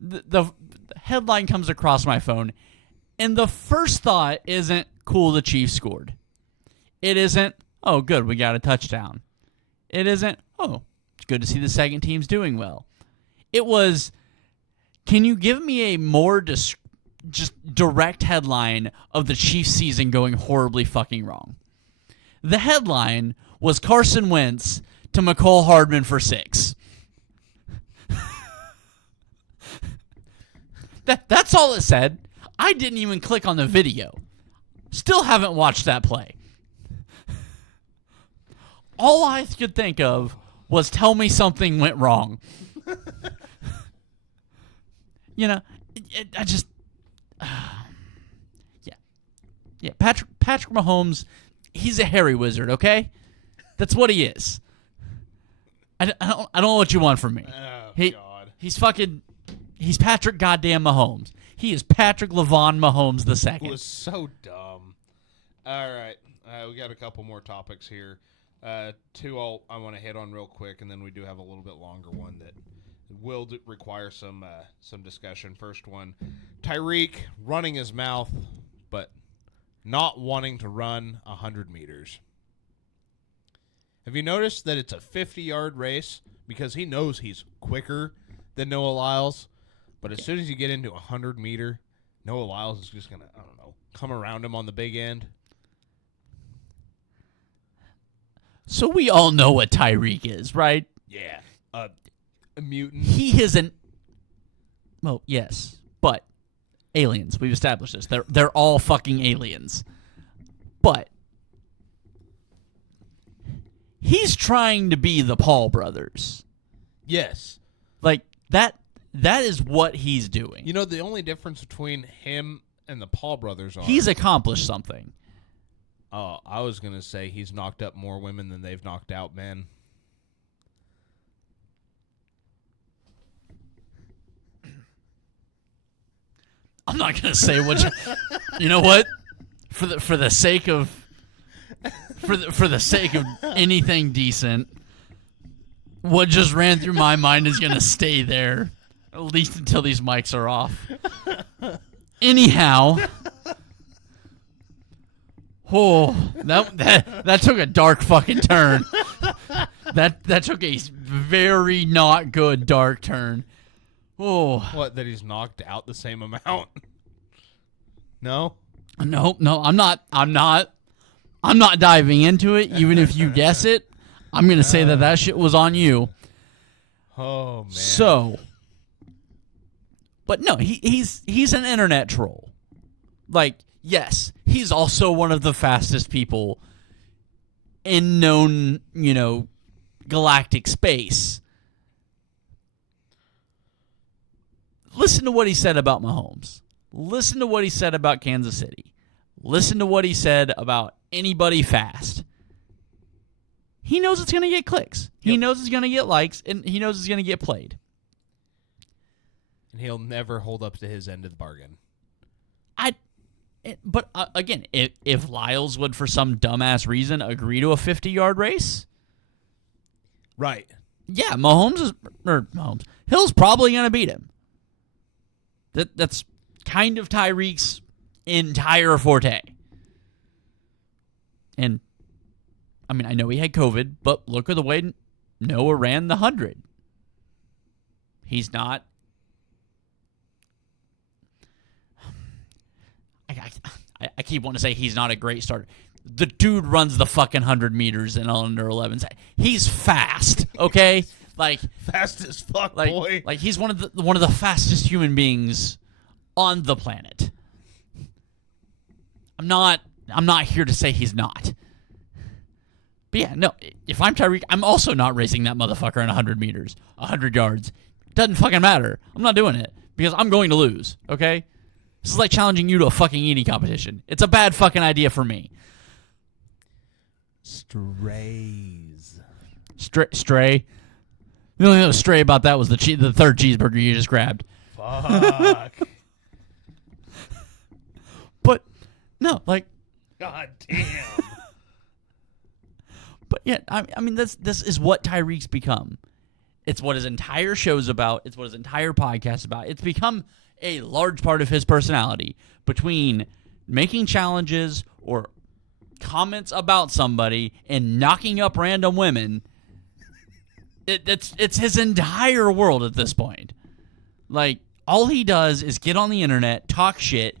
The headline comes across my phone, and the first thought isn't, cool, the Chiefs scored. It isn't, oh, good, we got a touchdown. It isn't, oh, it's good to see the second team's doing well. It was, can you give me a more just direct headline of the Chiefs season going horribly fucking wrong? The headline was Carson Wentz to McCole Hardman for 6. That's all it said. I didn't even click on the video. Still haven't watched that play. All I could think of was tell me something went wrong. You know, I just... Yeah, Patrick Mahomes, he's a hairy wizard, okay? That's what he is. I don't know what you want from me. Oh, God. He's Patrick goddamn Mahomes. He is Patrick LeVon Mahomes the second. It was so dumb. All right. We got a couple more topics here. Two I want to hit on real quick, and then we do have a little bit longer one that will require some discussion. First one, Tyreek running his mouth, but not wanting to run 100 meters. Have you noticed that it's a 50-yard race? Because he knows he's quicker than Noah Lyles. But as soon as you get into 100-meter, Noah Lyles is just going to, I don't know, come around him on the big end. So we all know what Tyreek is, right? Yeah. A mutant. He isn't... Well, yes, but aliens. We've established this. They're all fucking aliens. But he's trying to be the Paul brothers. Yes. Like, that is what he's doing. You know, the only difference between him and the Paul brothers are... He's accomplished something. Oh, I was going to say he's knocked up more women than they've knocked out men. I'm not going to say what you know what? For the sake of anything decent, what just ran through my mind is going to stay there, at least until these mics are off. Anyhow, oh, that took a dark fucking turn. That took a very not good dark turn. Oh, what? That he's knocked out the same amount? No. No, I'm not diving into it. Even if you guess it, I'm gonna say that shit was on you. Oh man. So, but no, he's an internet troll. Like, yes, he's also one of the fastest people in known, galactic space. Listen to what he said about Mahomes. Listen to what he said about Kansas City. Listen to what he said about anybody fast. He knows it's going to get clicks. He knows it's going to get likes, and he knows it's going to get played. And he'll never hold up to his end of the bargain. But again, if Lyles would, for some dumbass reason, agree to a 50-yard race, right? Yeah, Hill's probably going to beat him. That's kind of Tyreek's entire forte. And, I mean, I know he had COVID, but look at the way Noah ran the 100. He's not I keep wanting to say he's not a great starter. The dude runs the fucking 100 meters in under 11s. He's fast, okay? Like fast as fuck, like, boy. Like he's one of the fastest human beings on the planet. I'm not here to say he's not. But yeah, no, if I'm Tyreek, I'm also not racing that motherfucker in 100 meters, 100 yards. Doesn't fucking matter. I'm not doing it because I'm going to lose, okay? This is like challenging you to a fucking eating competition. It's a bad fucking idea for me. Strays. Stray. The only thing that was stray about that was the third cheeseburger you just grabbed. Fuck. But, no, like... God damn. But yeah, I mean, this is what Tyreek's become. It's what his entire show's about. It's what his entire podcast is about. It's become a large part of his personality between making challenges or comments about somebody and knocking up random women. It's his entire world at this point. Like, all he does is get on the internet, talk shit,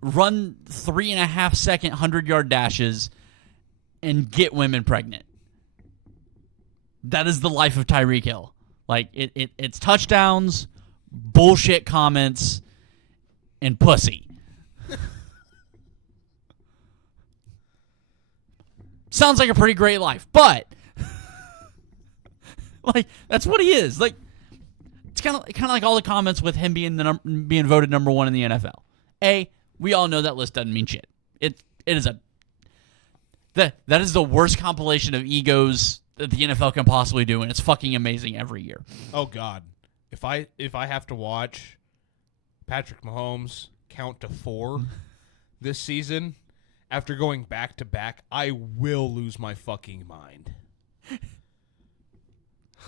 run 3.5-second 100-yard dashes, and get women pregnant. That is the life of Tyreek Hill. Like, it's touchdowns, bullshit comments, and pussy. Sounds like a pretty great life, but like that's what he is. Like it's kind of like all the comments with him being being voted number 1 in the NFL. We all know that list doesn't mean shit. It is that is the worst compilation of egos that the NFL can possibly do, and it's fucking amazing every year. Oh God, if I have to watch Patrick Mahomes count to 4 this season after going back to back, I will lose my fucking mind.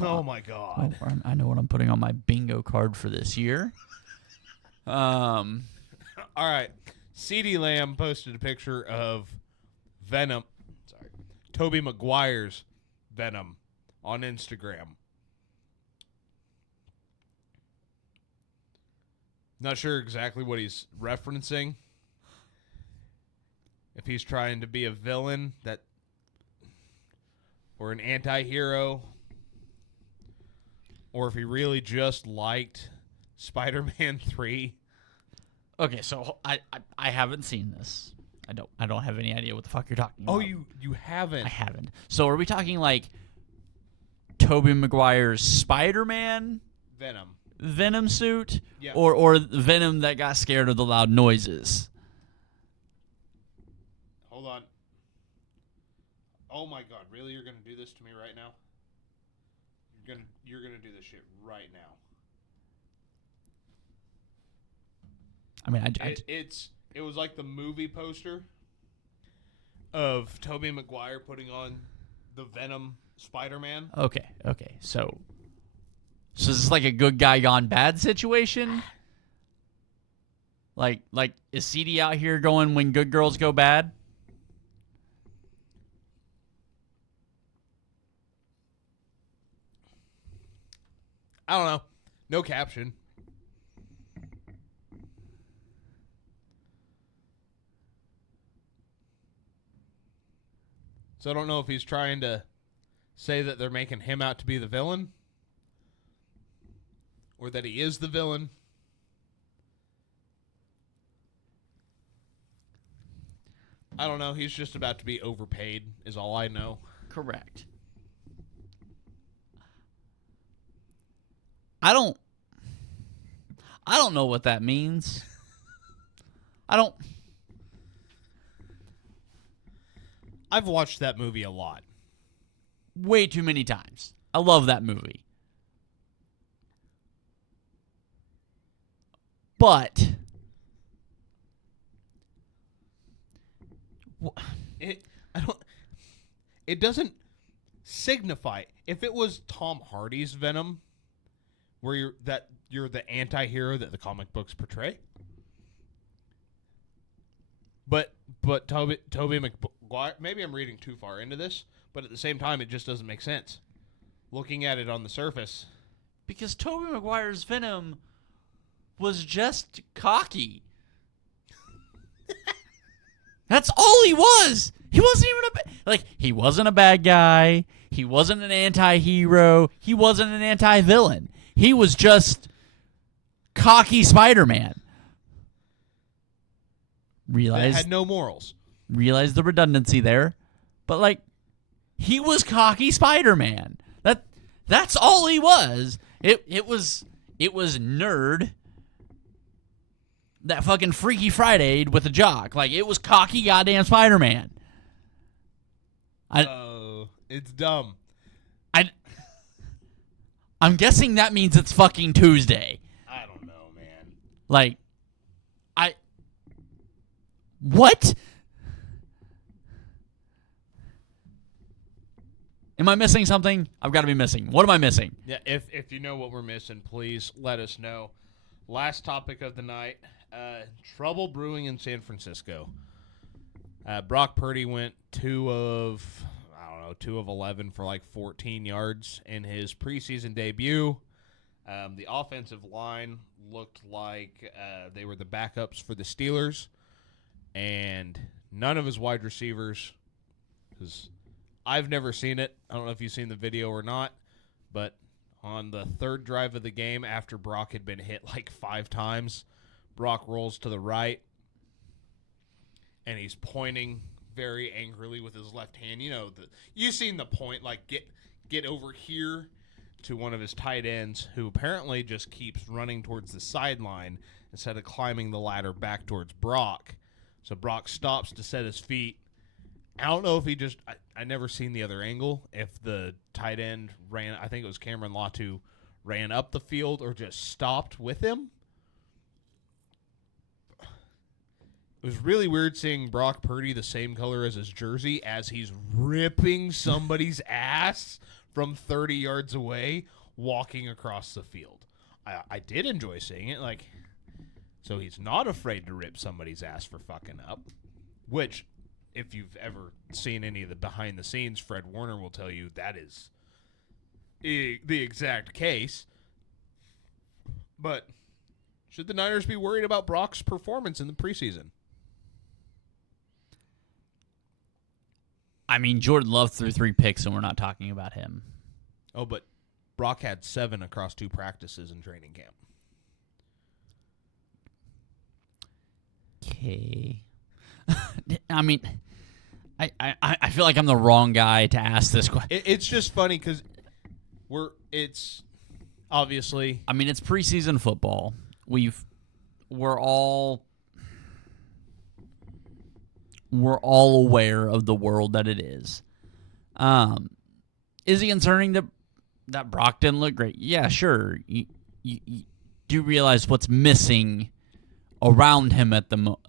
Oh my God! Oh, I know what I'm putting on my bingo card for this year. All right, CeeDee Lamb posted a picture of Venom. Sorry, Tobey Maguire's Venom on Instagram. Not sure exactly what he's referencing. If he's trying to be a villain or an anti-hero, or if he really just liked Spider-Man 3. Okay, so I haven't seen this. I don't have any idea what the fuck you're talking about. Oh, you haven't? I haven't. So are we talking like Tobey Maguire's Spider-Man Venom suit, yeah, or Venom that got scared of the loud noises? Hold on. Oh my God! Really, you're gonna do this to me right now? You're gonna do this shit right now. I mean, it was like the movie poster of Tobey Maguire putting on the Venom Spider-Man. Okay. So this is like a good guy gone bad situation. Like is CD out here going when good girls go bad? I don't know. No caption. So I don't know if he's trying to say that they're making him out to be the villain, or that he is the villain. I don't know. He's just about to be overpaid, is all I know. Correct. I don't know what that means. I've watched that movie a lot. Way too many times. I love that movie. But it doesn't signify. If it was Tom Hardy's Venom, where you're the anti-hero that the comic books portray. But Tobey Maguire, maybe I'm reading too far into this, but at the same time it just doesn't make sense. Looking at it on the surface. Because Tobey Maguire's Venom was just cocky. That's all he was. He wasn't even he wasn't a bad guy. He wasn't an anti-hero. He wasn't an anti-villain. He was just cocky Spider-Man. That had no morals. Realize the redundancy there, but he was cocky Spider-Man. That's all he was. It was nerd. That fucking Freaky Friday with a jock. It was cocky goddamn Spider-Man. It's dumb. I'm guessing that means it's fucking Tuesday. I don't know, man. What? Am I missing something? I've got to be missing. What am I missing? Yeah, if you know what we're missing, please let us know. Last topic of the night, trouble brewing in San Francisco. Brock Purdy went 2 of 11 for 14 yards in his preseason debut. The offensive line looked like they were the backups for the Steelers, and none of his wide receivers, because I've never seen it. I don't know if you've seen the video or not, but on the third drive of the game, after Brock had been hit 5 times, Brock rolls to the right, and he's pointing very angrily with his left hand. You've seen the point, get over here to one of his tight ends, who apparently just keeps running towards the sideline instead of climbing the ladder back towards Brock. So Brock stops to set his feet. I don't know if he just I never seen the other angle, if the tight end ran, I think it was Cameron Latu, ran up the field or just stopped with him. It was really weird seeing Brock Purdy the same color as his jersey as he's ripping somebody's ass from 30 yards away walking across the field. I did enjoy seeing it. So he's not afraid to rip somebody's ass for fucking up, which, if you've ever seen any of the behind the scenes, Fred Warner will tell you that is the exact case. But should the Niners be worried about Brock's performance in the preseason? I mean, Jordan Love threw 3 picks, and we're not talking about him. Oh, but Brock had 7 across 2 practices in training camp. Okay. I mean, I feel like I'm the wrong guy to ask this question. It's just funny because it's obviously. I mean, it's preseason football. We're all aware of the world that it is. Is it concerning that Brock didn't look great? Yeah, sure. You do realize what's missing around him at the moment.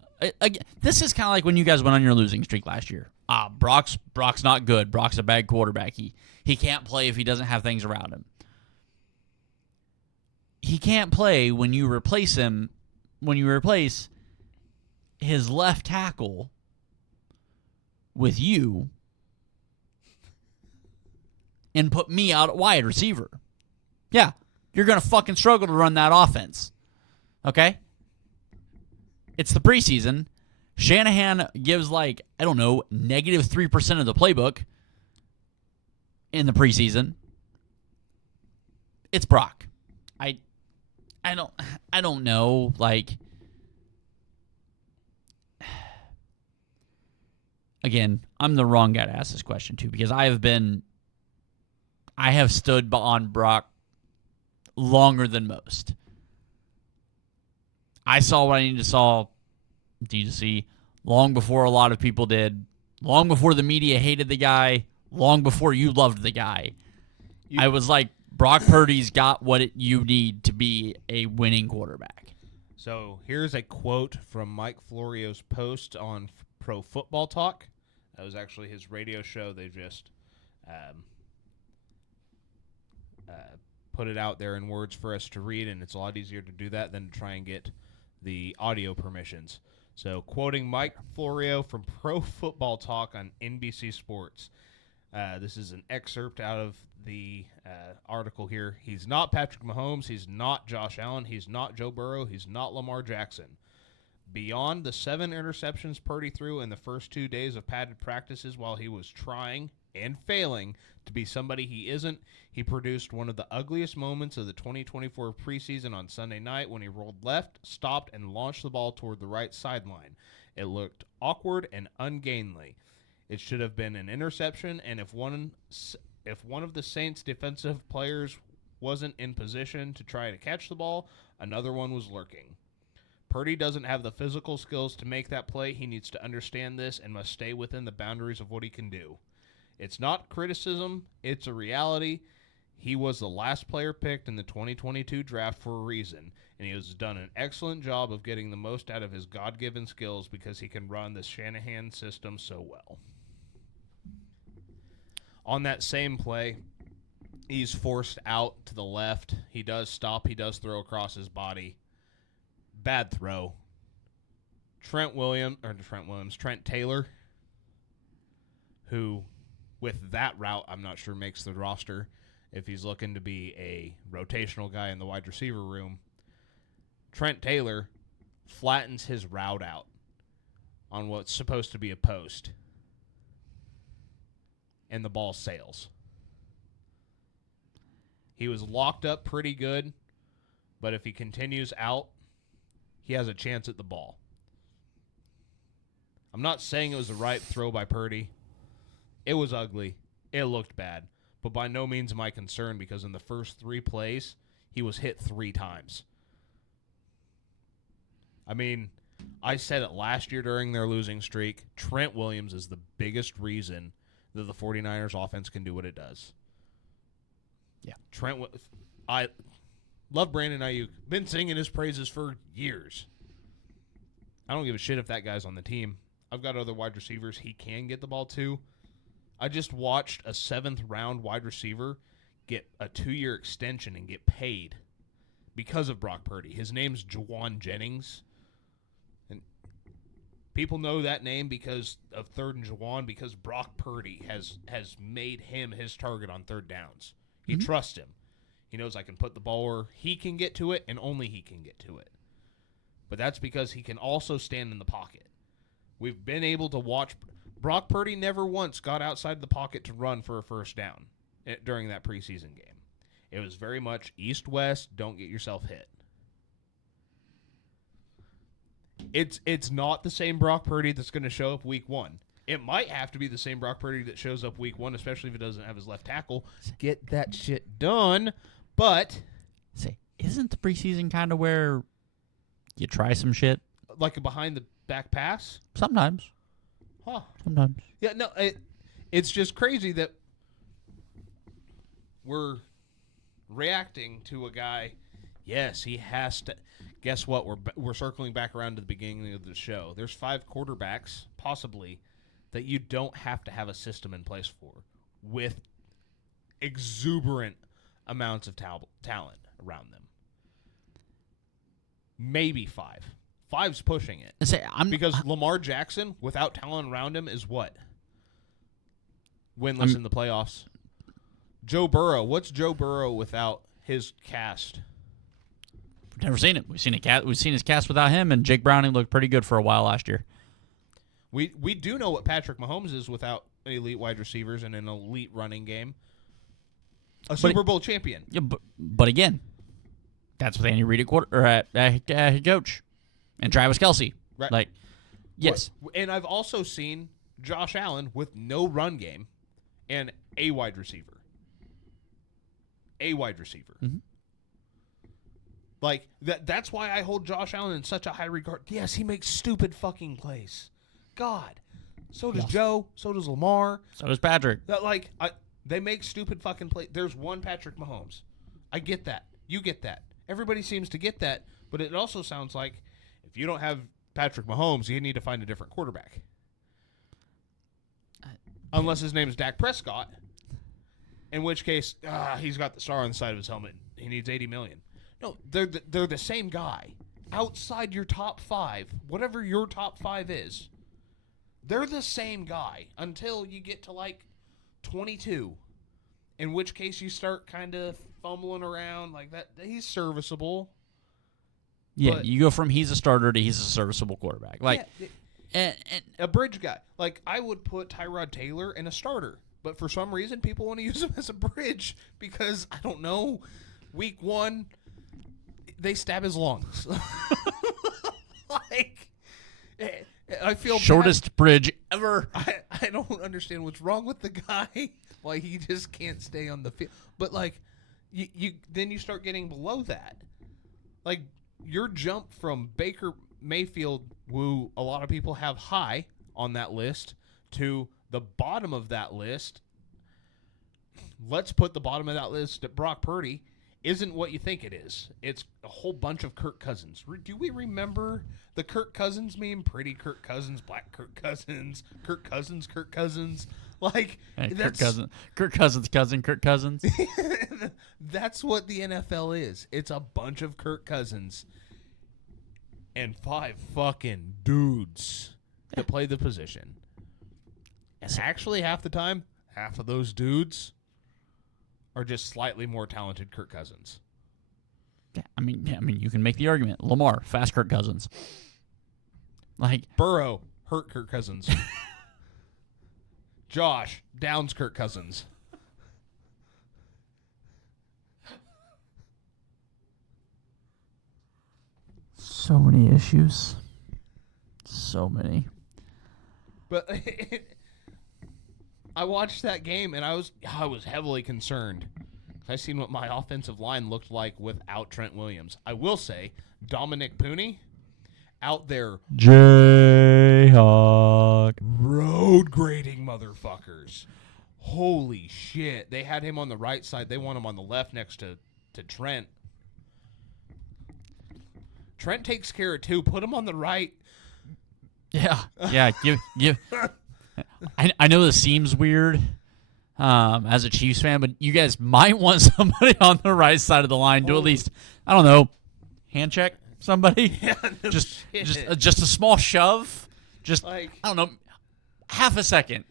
This is kind of like when you guys went on your losing streak last year. Brock's not good. Brock's a bad quarterback. He can't play if he doesn't have things around him. He can't play when you replace him. When you replace his left tackle with you and put me out at wide receiver. Yeah, you're going to fucking struggle to run that offense. Okay? It's the preseason. Shanahan gives negative 3% of the playbook in the preseason. It's Brock. I don't know. Again, I'm the wrong guy to ask this question too, because I have stood on Brock longer than most. I saw what I needed to see long before a lot of people did, long before the media hated the guy, long before you loved the guy. I was like, Brock Purdy's got what you need to be a winning quarterback. So here's a quote from Mike Florio's post on Pro Football Talk. That was actually his radio show. They just put it out there in words for us to read, and it's a lot easier to do that than to try and get the audio permissions. So, quoting Mike Florio from Pro Football Talk on NBC Sports. This is an excerpt out of the article here. He's not Patrick Mahomes. He's not Josh Allen. He's not Joe Burrow. He's not Lamar Jackson. Beyond the 7 interceptions Purdy threw in the first 2 days of padded practices while he was trying and failing to be somebody he isn't, he produced one of the ugliest moments of the 2024 preseason on Sunday night when he rolled left, stopped, and launched the ball toward the right sideline. It looked awkward and ungainly. It should have been an interception, and if one of the Saints' defensive players wasn't in position to try to catch the ball, another one was lurking. Purdy doesn't have the physical skills to make that play. He needs to understand this and must stay within the boundaries of what he can do. It's not criticism, it's a reality. He was the last player picked in the 2022 draft for a reason, and he has done an excellent job of getting the most out of his God-given skills because he can run the Shanahan system so well. On that same play, he's forced out to the left. He does stop. He does throw across his body. Bad throw. Trent Taylor, who with that route, I'm not sure makes the roster if he's looking to be a rotational guy in the wide receiver room. Trent Taylor flattens his route out on what's supposed to be a post, and the ball sails. He was locked up pretty good, but if he continues out, he has a chance at the ball. I'm not saying it was the right throw by Purdy. It was ugly. It looked bad. But by no means am I concerned because in the first 3 plays, he was hit 3 times. I mean, I said it last year during their losing streak. Trent Williams is the biggest reason that the 49ers offense can do what it does. Yeah. I love Brandon Ayuk. Been singing his praises for years. I don't give a shit if that guy's on the team. I've got other wide receivers he can get the ball to. I just watched a 7th-round wide receiver get a 2-year extension and get paid because of Brock Purdy. His name's Juwan Jennings. And people know that name because of 3rd and Juwan, because Brock Purdy has made him his target on 3rd downs. He trusts him. He knows I can put the ball where he can get to it, and only he can get to it. But that's because he can also stand in the pocket. We've been able to watch. Brock Purdy never once got outside the pocket to run for a first down during that preseason game. It was very much east-west, don't get yourself hit. It's not the same Brock Purdy that's going to show up week 1. It might have to be the same Brock Purdy that shows up week 1, especially if it doesn't have his left tackle. Get that shit done. But say, isn't the preseason kind of where you try some shit? Like a behind-the-back pass? Sometimes. Huh. Sometimes. Yeah, no, it's just crazy that we're reacting to a guy. Yes, he has to. Guess what? We're circling back around to the beginning of the show. There's 5 quarterbacks, possibly, that you don't have to have a system in place for, with exuberant amounts of talent around them. Maybe 5. 5's pushing it. Because Lamar Jackson, without talent around him, is what? Winless in the playoffs. Joe Burrow. What's Joe Burrow without his cast? We've never seen it. We've seen his cast without him, and Jake Browning looked pretty good for a while last year. We do know what Patrick Mahomes is without elite wide receivers and an elite running game. Super Bowl champion. Yeah, but again, that's with Andy Reid at head coach. And Travis Kelce. Right. Like, yes. And I've also seen Josh Allen with no run game and a wide receiver. Mm-hmm. Like, that's why I hold Josh Allen in such a high regard. Yes, he makes stupid fucking plays. God. So does Joe. So does Lamar. So does Patrick. They make stupid fucking plays. There's one Patrick Mahomes. I get that. You get that. Everybody seems to get that. But it also sounds like if you don't have Patrick Mahomes, you need to find a different quarterback. Unless his name is Dak Prescott, in which case he's got the star on the side of his helmet. He needs $80 million. No, they're the same guy. Outside your top 5, whatever your top 5 is, they're the same guy until you get to like 22, in which case you start kind of fumbling around like that. He's serviceable. Yeah, But you go from he's a starter to he's a serviceable quarterback. Like, yeah, and a bridge guy. Like, I would put Tyrod Taylor in a starter, but for some reason, people want to use him as a bridge because, I don't know, week 1, they stab his lungs. Like, I feel shortest bridge ever. I don't understand what's wrong with the guy. Why he just can't stay on the field. But, like, then you start getting below that. Like, your jump from Baker Mayfield, who a lot of people have high on that list, to the bottom of that list. Let's put the bottom of that list at Brock Purdy. Isn't what you think it is. It's a whole bunch of Kirk Cousins. Do we remember the Kirk Cousins meme? Pretty Kirk Cousins, black Kirk Cousins, Kirk Cousins, Kirk Cousins. Like, Hey, Kirk Cousins, cousin, Kirk Cousins. That's what the NFL is. It's a bunch of Kirk Cousins and 5 fucking dudes that play the position. And actually, half the time, half of those dudes are just slightly more talented Kirk Cousins. Yeah, I mean, you can make the argument. Lamar, fast Kirk Cousins. Like Burrow, hurt Kirk Cousins. Josh, downs Kirk Cousins. so many issues. So many. But I watched that game and I was heavily concerned. I seen what my offensive line looked like without Trent Williams. I will say, Dominic Pooney out there Jayhawk. road grading motherfuckers. Holy shit. They had him on the right side. They want him on the left next to Trent. Trent takes care of 2. Put him on the right. Yeah. Give. I know this seems weird as a Chiefs fan, but you guys might want somebody on the right side of the line to at least, I don't know, hand check somebody. Yeah, no just shit. just a small shove. Just Like, I don't know, half a second.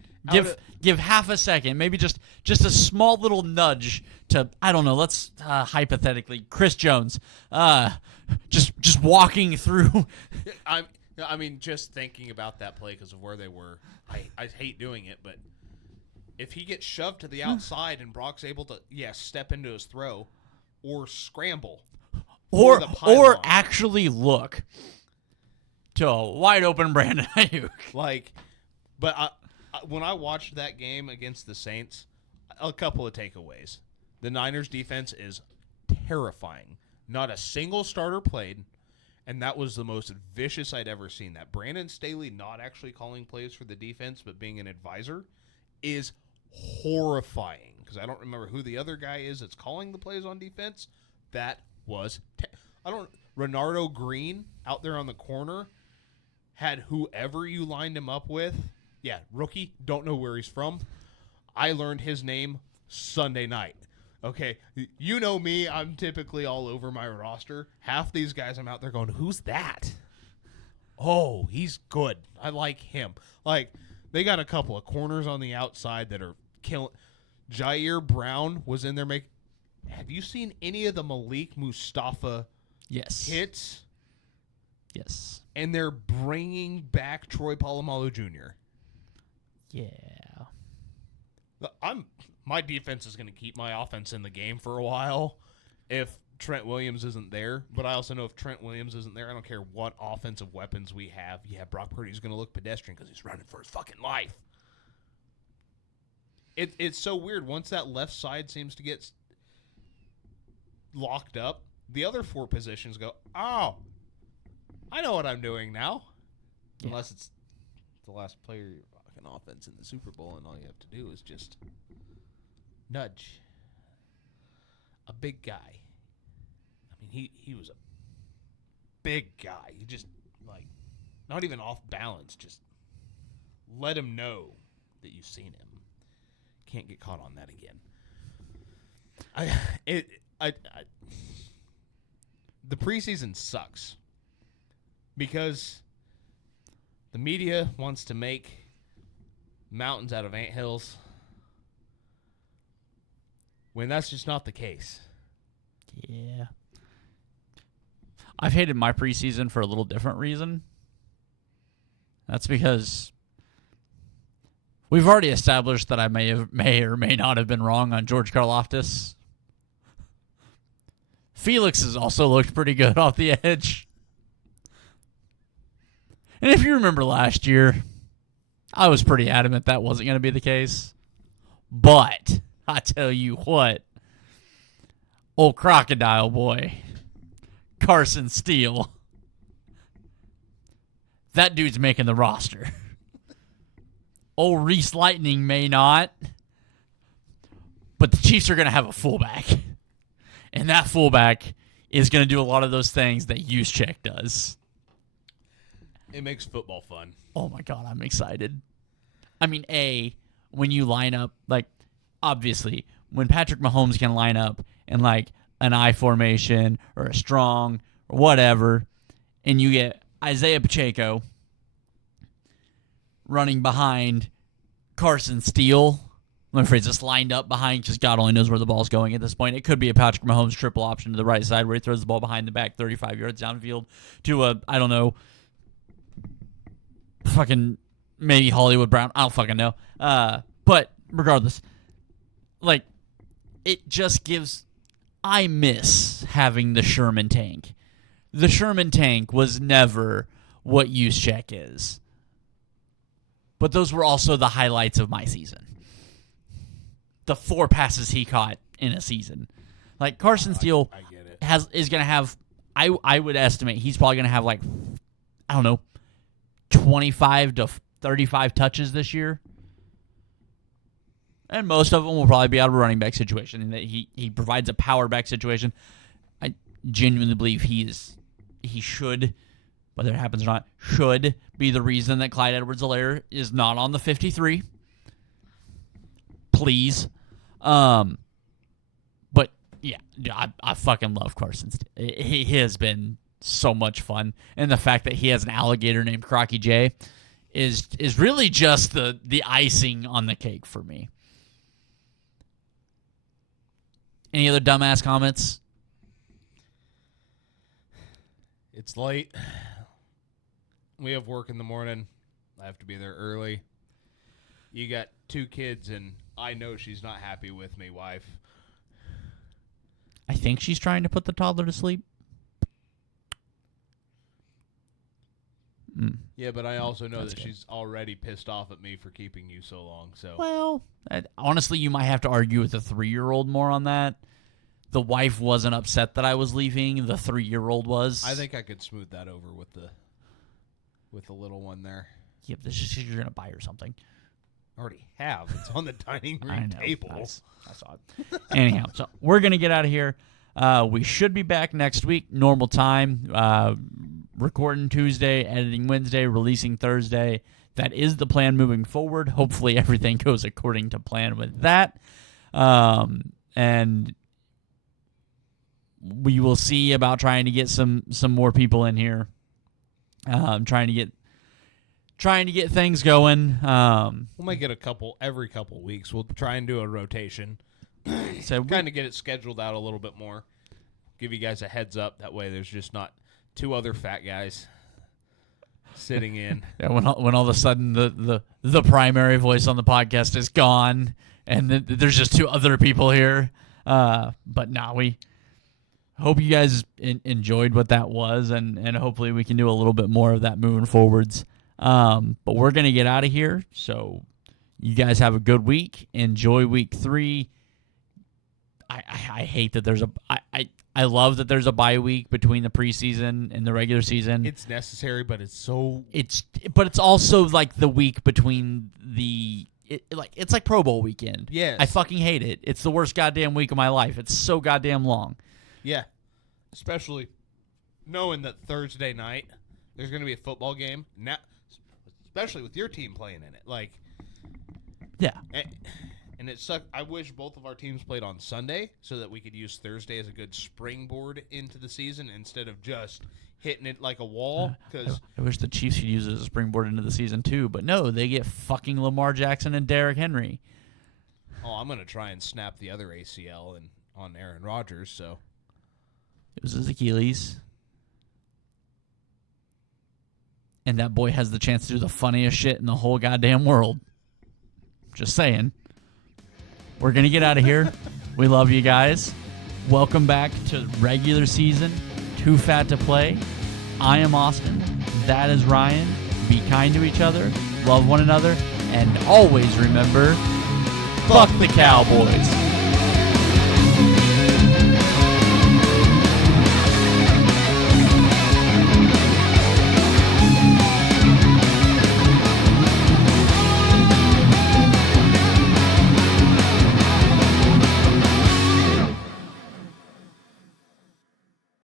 Give half a second, maybe just a small little nudge to, I don't know. Let's hypothetically Chris Jones, just walking through. I mean, just thinking about that play because of where they were, I hate doing it, but if he gets shoved to the outside and Brock's able to, step into his throw or scramble or the pylon. actually look to a wide open Brandon Ayuk. Like, but when I watched that game against the Saints, a couple of takeaways. The Niners defense is terrifying. Not a single starter played, and that was the most vicious I'd ever seen. That Brandon Staley not actually calling plays for the defense but being an advisor is horrifying, because I don't remember who the other guy is that's calling the plays on defense. That was Renardo Green out there on the corner had whoever you lined him up with. Yeah, rookie, don't know where he's from. I learned his name Sunday night. Okay, you know me, I'm typically all over my roster. Half these guys I'm out there going, who's that? Oh, he's good. I like him. Like, they got a couple of corners on the outside that are killing. Jair Brown was in there making. Have you seen any of the Malik Mustafa Yes. hits? Yes. And they're bringing back Troy Polamalu Jr. Yeah. My defense is going to keep my offense in the game for a while if Trent Williams isn't there. But I also know if Trent Williams isn't there, I don't care what offensive weapons we have. Yeah, Brock Purdy's going to look pedestrian because he's running for his fucking life. It's so weird. Once that left side seems to get locked up, the other 4 positions go, oh, I know what I'm doing now. Yeah. Unless it's the last player of your fucking offense in the Super Bowl, and all you have to do is just nudge a big guy. I mean, he was a big guy. He just, like, not even off balance, just let him know that you've seen him. Can't get caught on that again. The preseason sucks because the media wants to make mountains out of anthills when that's just not the case. Yeah. I've hated my preseason for a little different reason. That's because we've already established that I may or may not have been wrong on George Karlaftis. Felix has also looked pretty good off the edge. And if you remember last year, I was pretty adamant that wasn't going to be the case. But I tell you what, old crocodile boy, Carson Steele, that dude's making the roster. Old Reese Lightning may not, but the Chiefs are going to have a fullback. And that fullback is going to do a lot of those things that Juszczyk does. It makes football fun. Oh, my God, I'm excited. I mean, when you line up, like, obviously, when Patrick Mahomes can line up in, like, an I formation or a strong or whatever, and you get Isaiah Pacheco running behind Carson Steele, I'm afraid just lined up behind because God only knows where the ball's going at this point. It could be a Patrick Mahomes triple option to the right side where he throws the ball behind the back 35 yards downfield to a, I don't know, fucking maybe Hollywood Brown. I don't fucking know. But regardless, like, it just gives... I miss having the Sherman tank. The Sherman tank was never what Juszczyk is. But those were also the highlights of my season. The 4 passes he caught in a season. Like, Carson Steele I get it. is going to have... I would estimate he's probably going to have, like, I don't know, 25 to 35 touches this year. And most of them will probably be out of a running back situation. And that he provides a power back situation. I genuinely believe he should, whether it happens or not, should be the reason that Clyde Edwards-Helaire is not on the 53. Please. But, yeah, I fucking love Carson. He has been so much fun. And the fact that he has an alligator named Crocky J is really just the icing on the cake for me. Any other dumbass comments? It's late. We have work in the morning. I have to be there early. You got 2 kids, and I know she's not happy with me, wife. I think she's trying to put the toddler to sleep. Yeah, but I also know that she's already pissed off at me for keeping you so long. So, Well, honestly, you might have to argue with the 3-year-old more on that. The wife wasn't upset that I was leaving. The 3-year-old was. I think I could smooth that over with the little one there. Yeah, but this is just you're going to buy her something. I already have. It's on the dining room table. I saw it. Anyhow, so we're going to get out of here. We should be back next week, normal time. Recording Tuesday, editing Wednesday, releasing Thursday. That is the plan moving forward. Hopefully everything goes according to plan with that. And we will see about trying to get some more people in here. Trying to get things going. We might get a couple every couple weeks. We'll try and do a rotation. So kind of get it scheduled out a little bit more. Give you guys a heads up. That way there's just not 2 other fat guys sitting in. Yeah, when all of a sudden the primary voice on the podcast is gone and there's just 2 other people here. But now we hope you guys enjoyed what that was, and hopefully we can do a little bit more of that moving forwards. But we're going to get out of here, so you guys have a good week. Enjoy week 3. I hate that there's I love that there's a bye week between the preseason and the regular season. It's necessary, but it's also like the week between it's like Pro Bowl weekend. Yes. I fucking hate it. It's the worst goddamn week of my life. It's so goddamn long. Yeah. Especially knowing that Thursday night there's going to be a football game. Now, especially with your team playing in it. Like, yeah. And it sucked. I wish both of our teams played on Sunday so that we could use Thursday as a good springboard into the season instead of just hitting it like a wall. Cause I wish the Chiefs could use it as a springboard into the season too, but no, they get fucking Lamar Jackson and Derrick Henry. Oh, I'm gonna try and snap the other ACL on Aaron Rodgers. So it was his Achilles. And that boy has the chance to do the funniest shit in the whole goddamn world. Just saying. We're going to get out of here. We love you guys. Welcome back to regular season. Too Fat to Play. I am Austin. That is Ryan. Be kind to each other. Love one another. And always remember, fuck the Cowboys.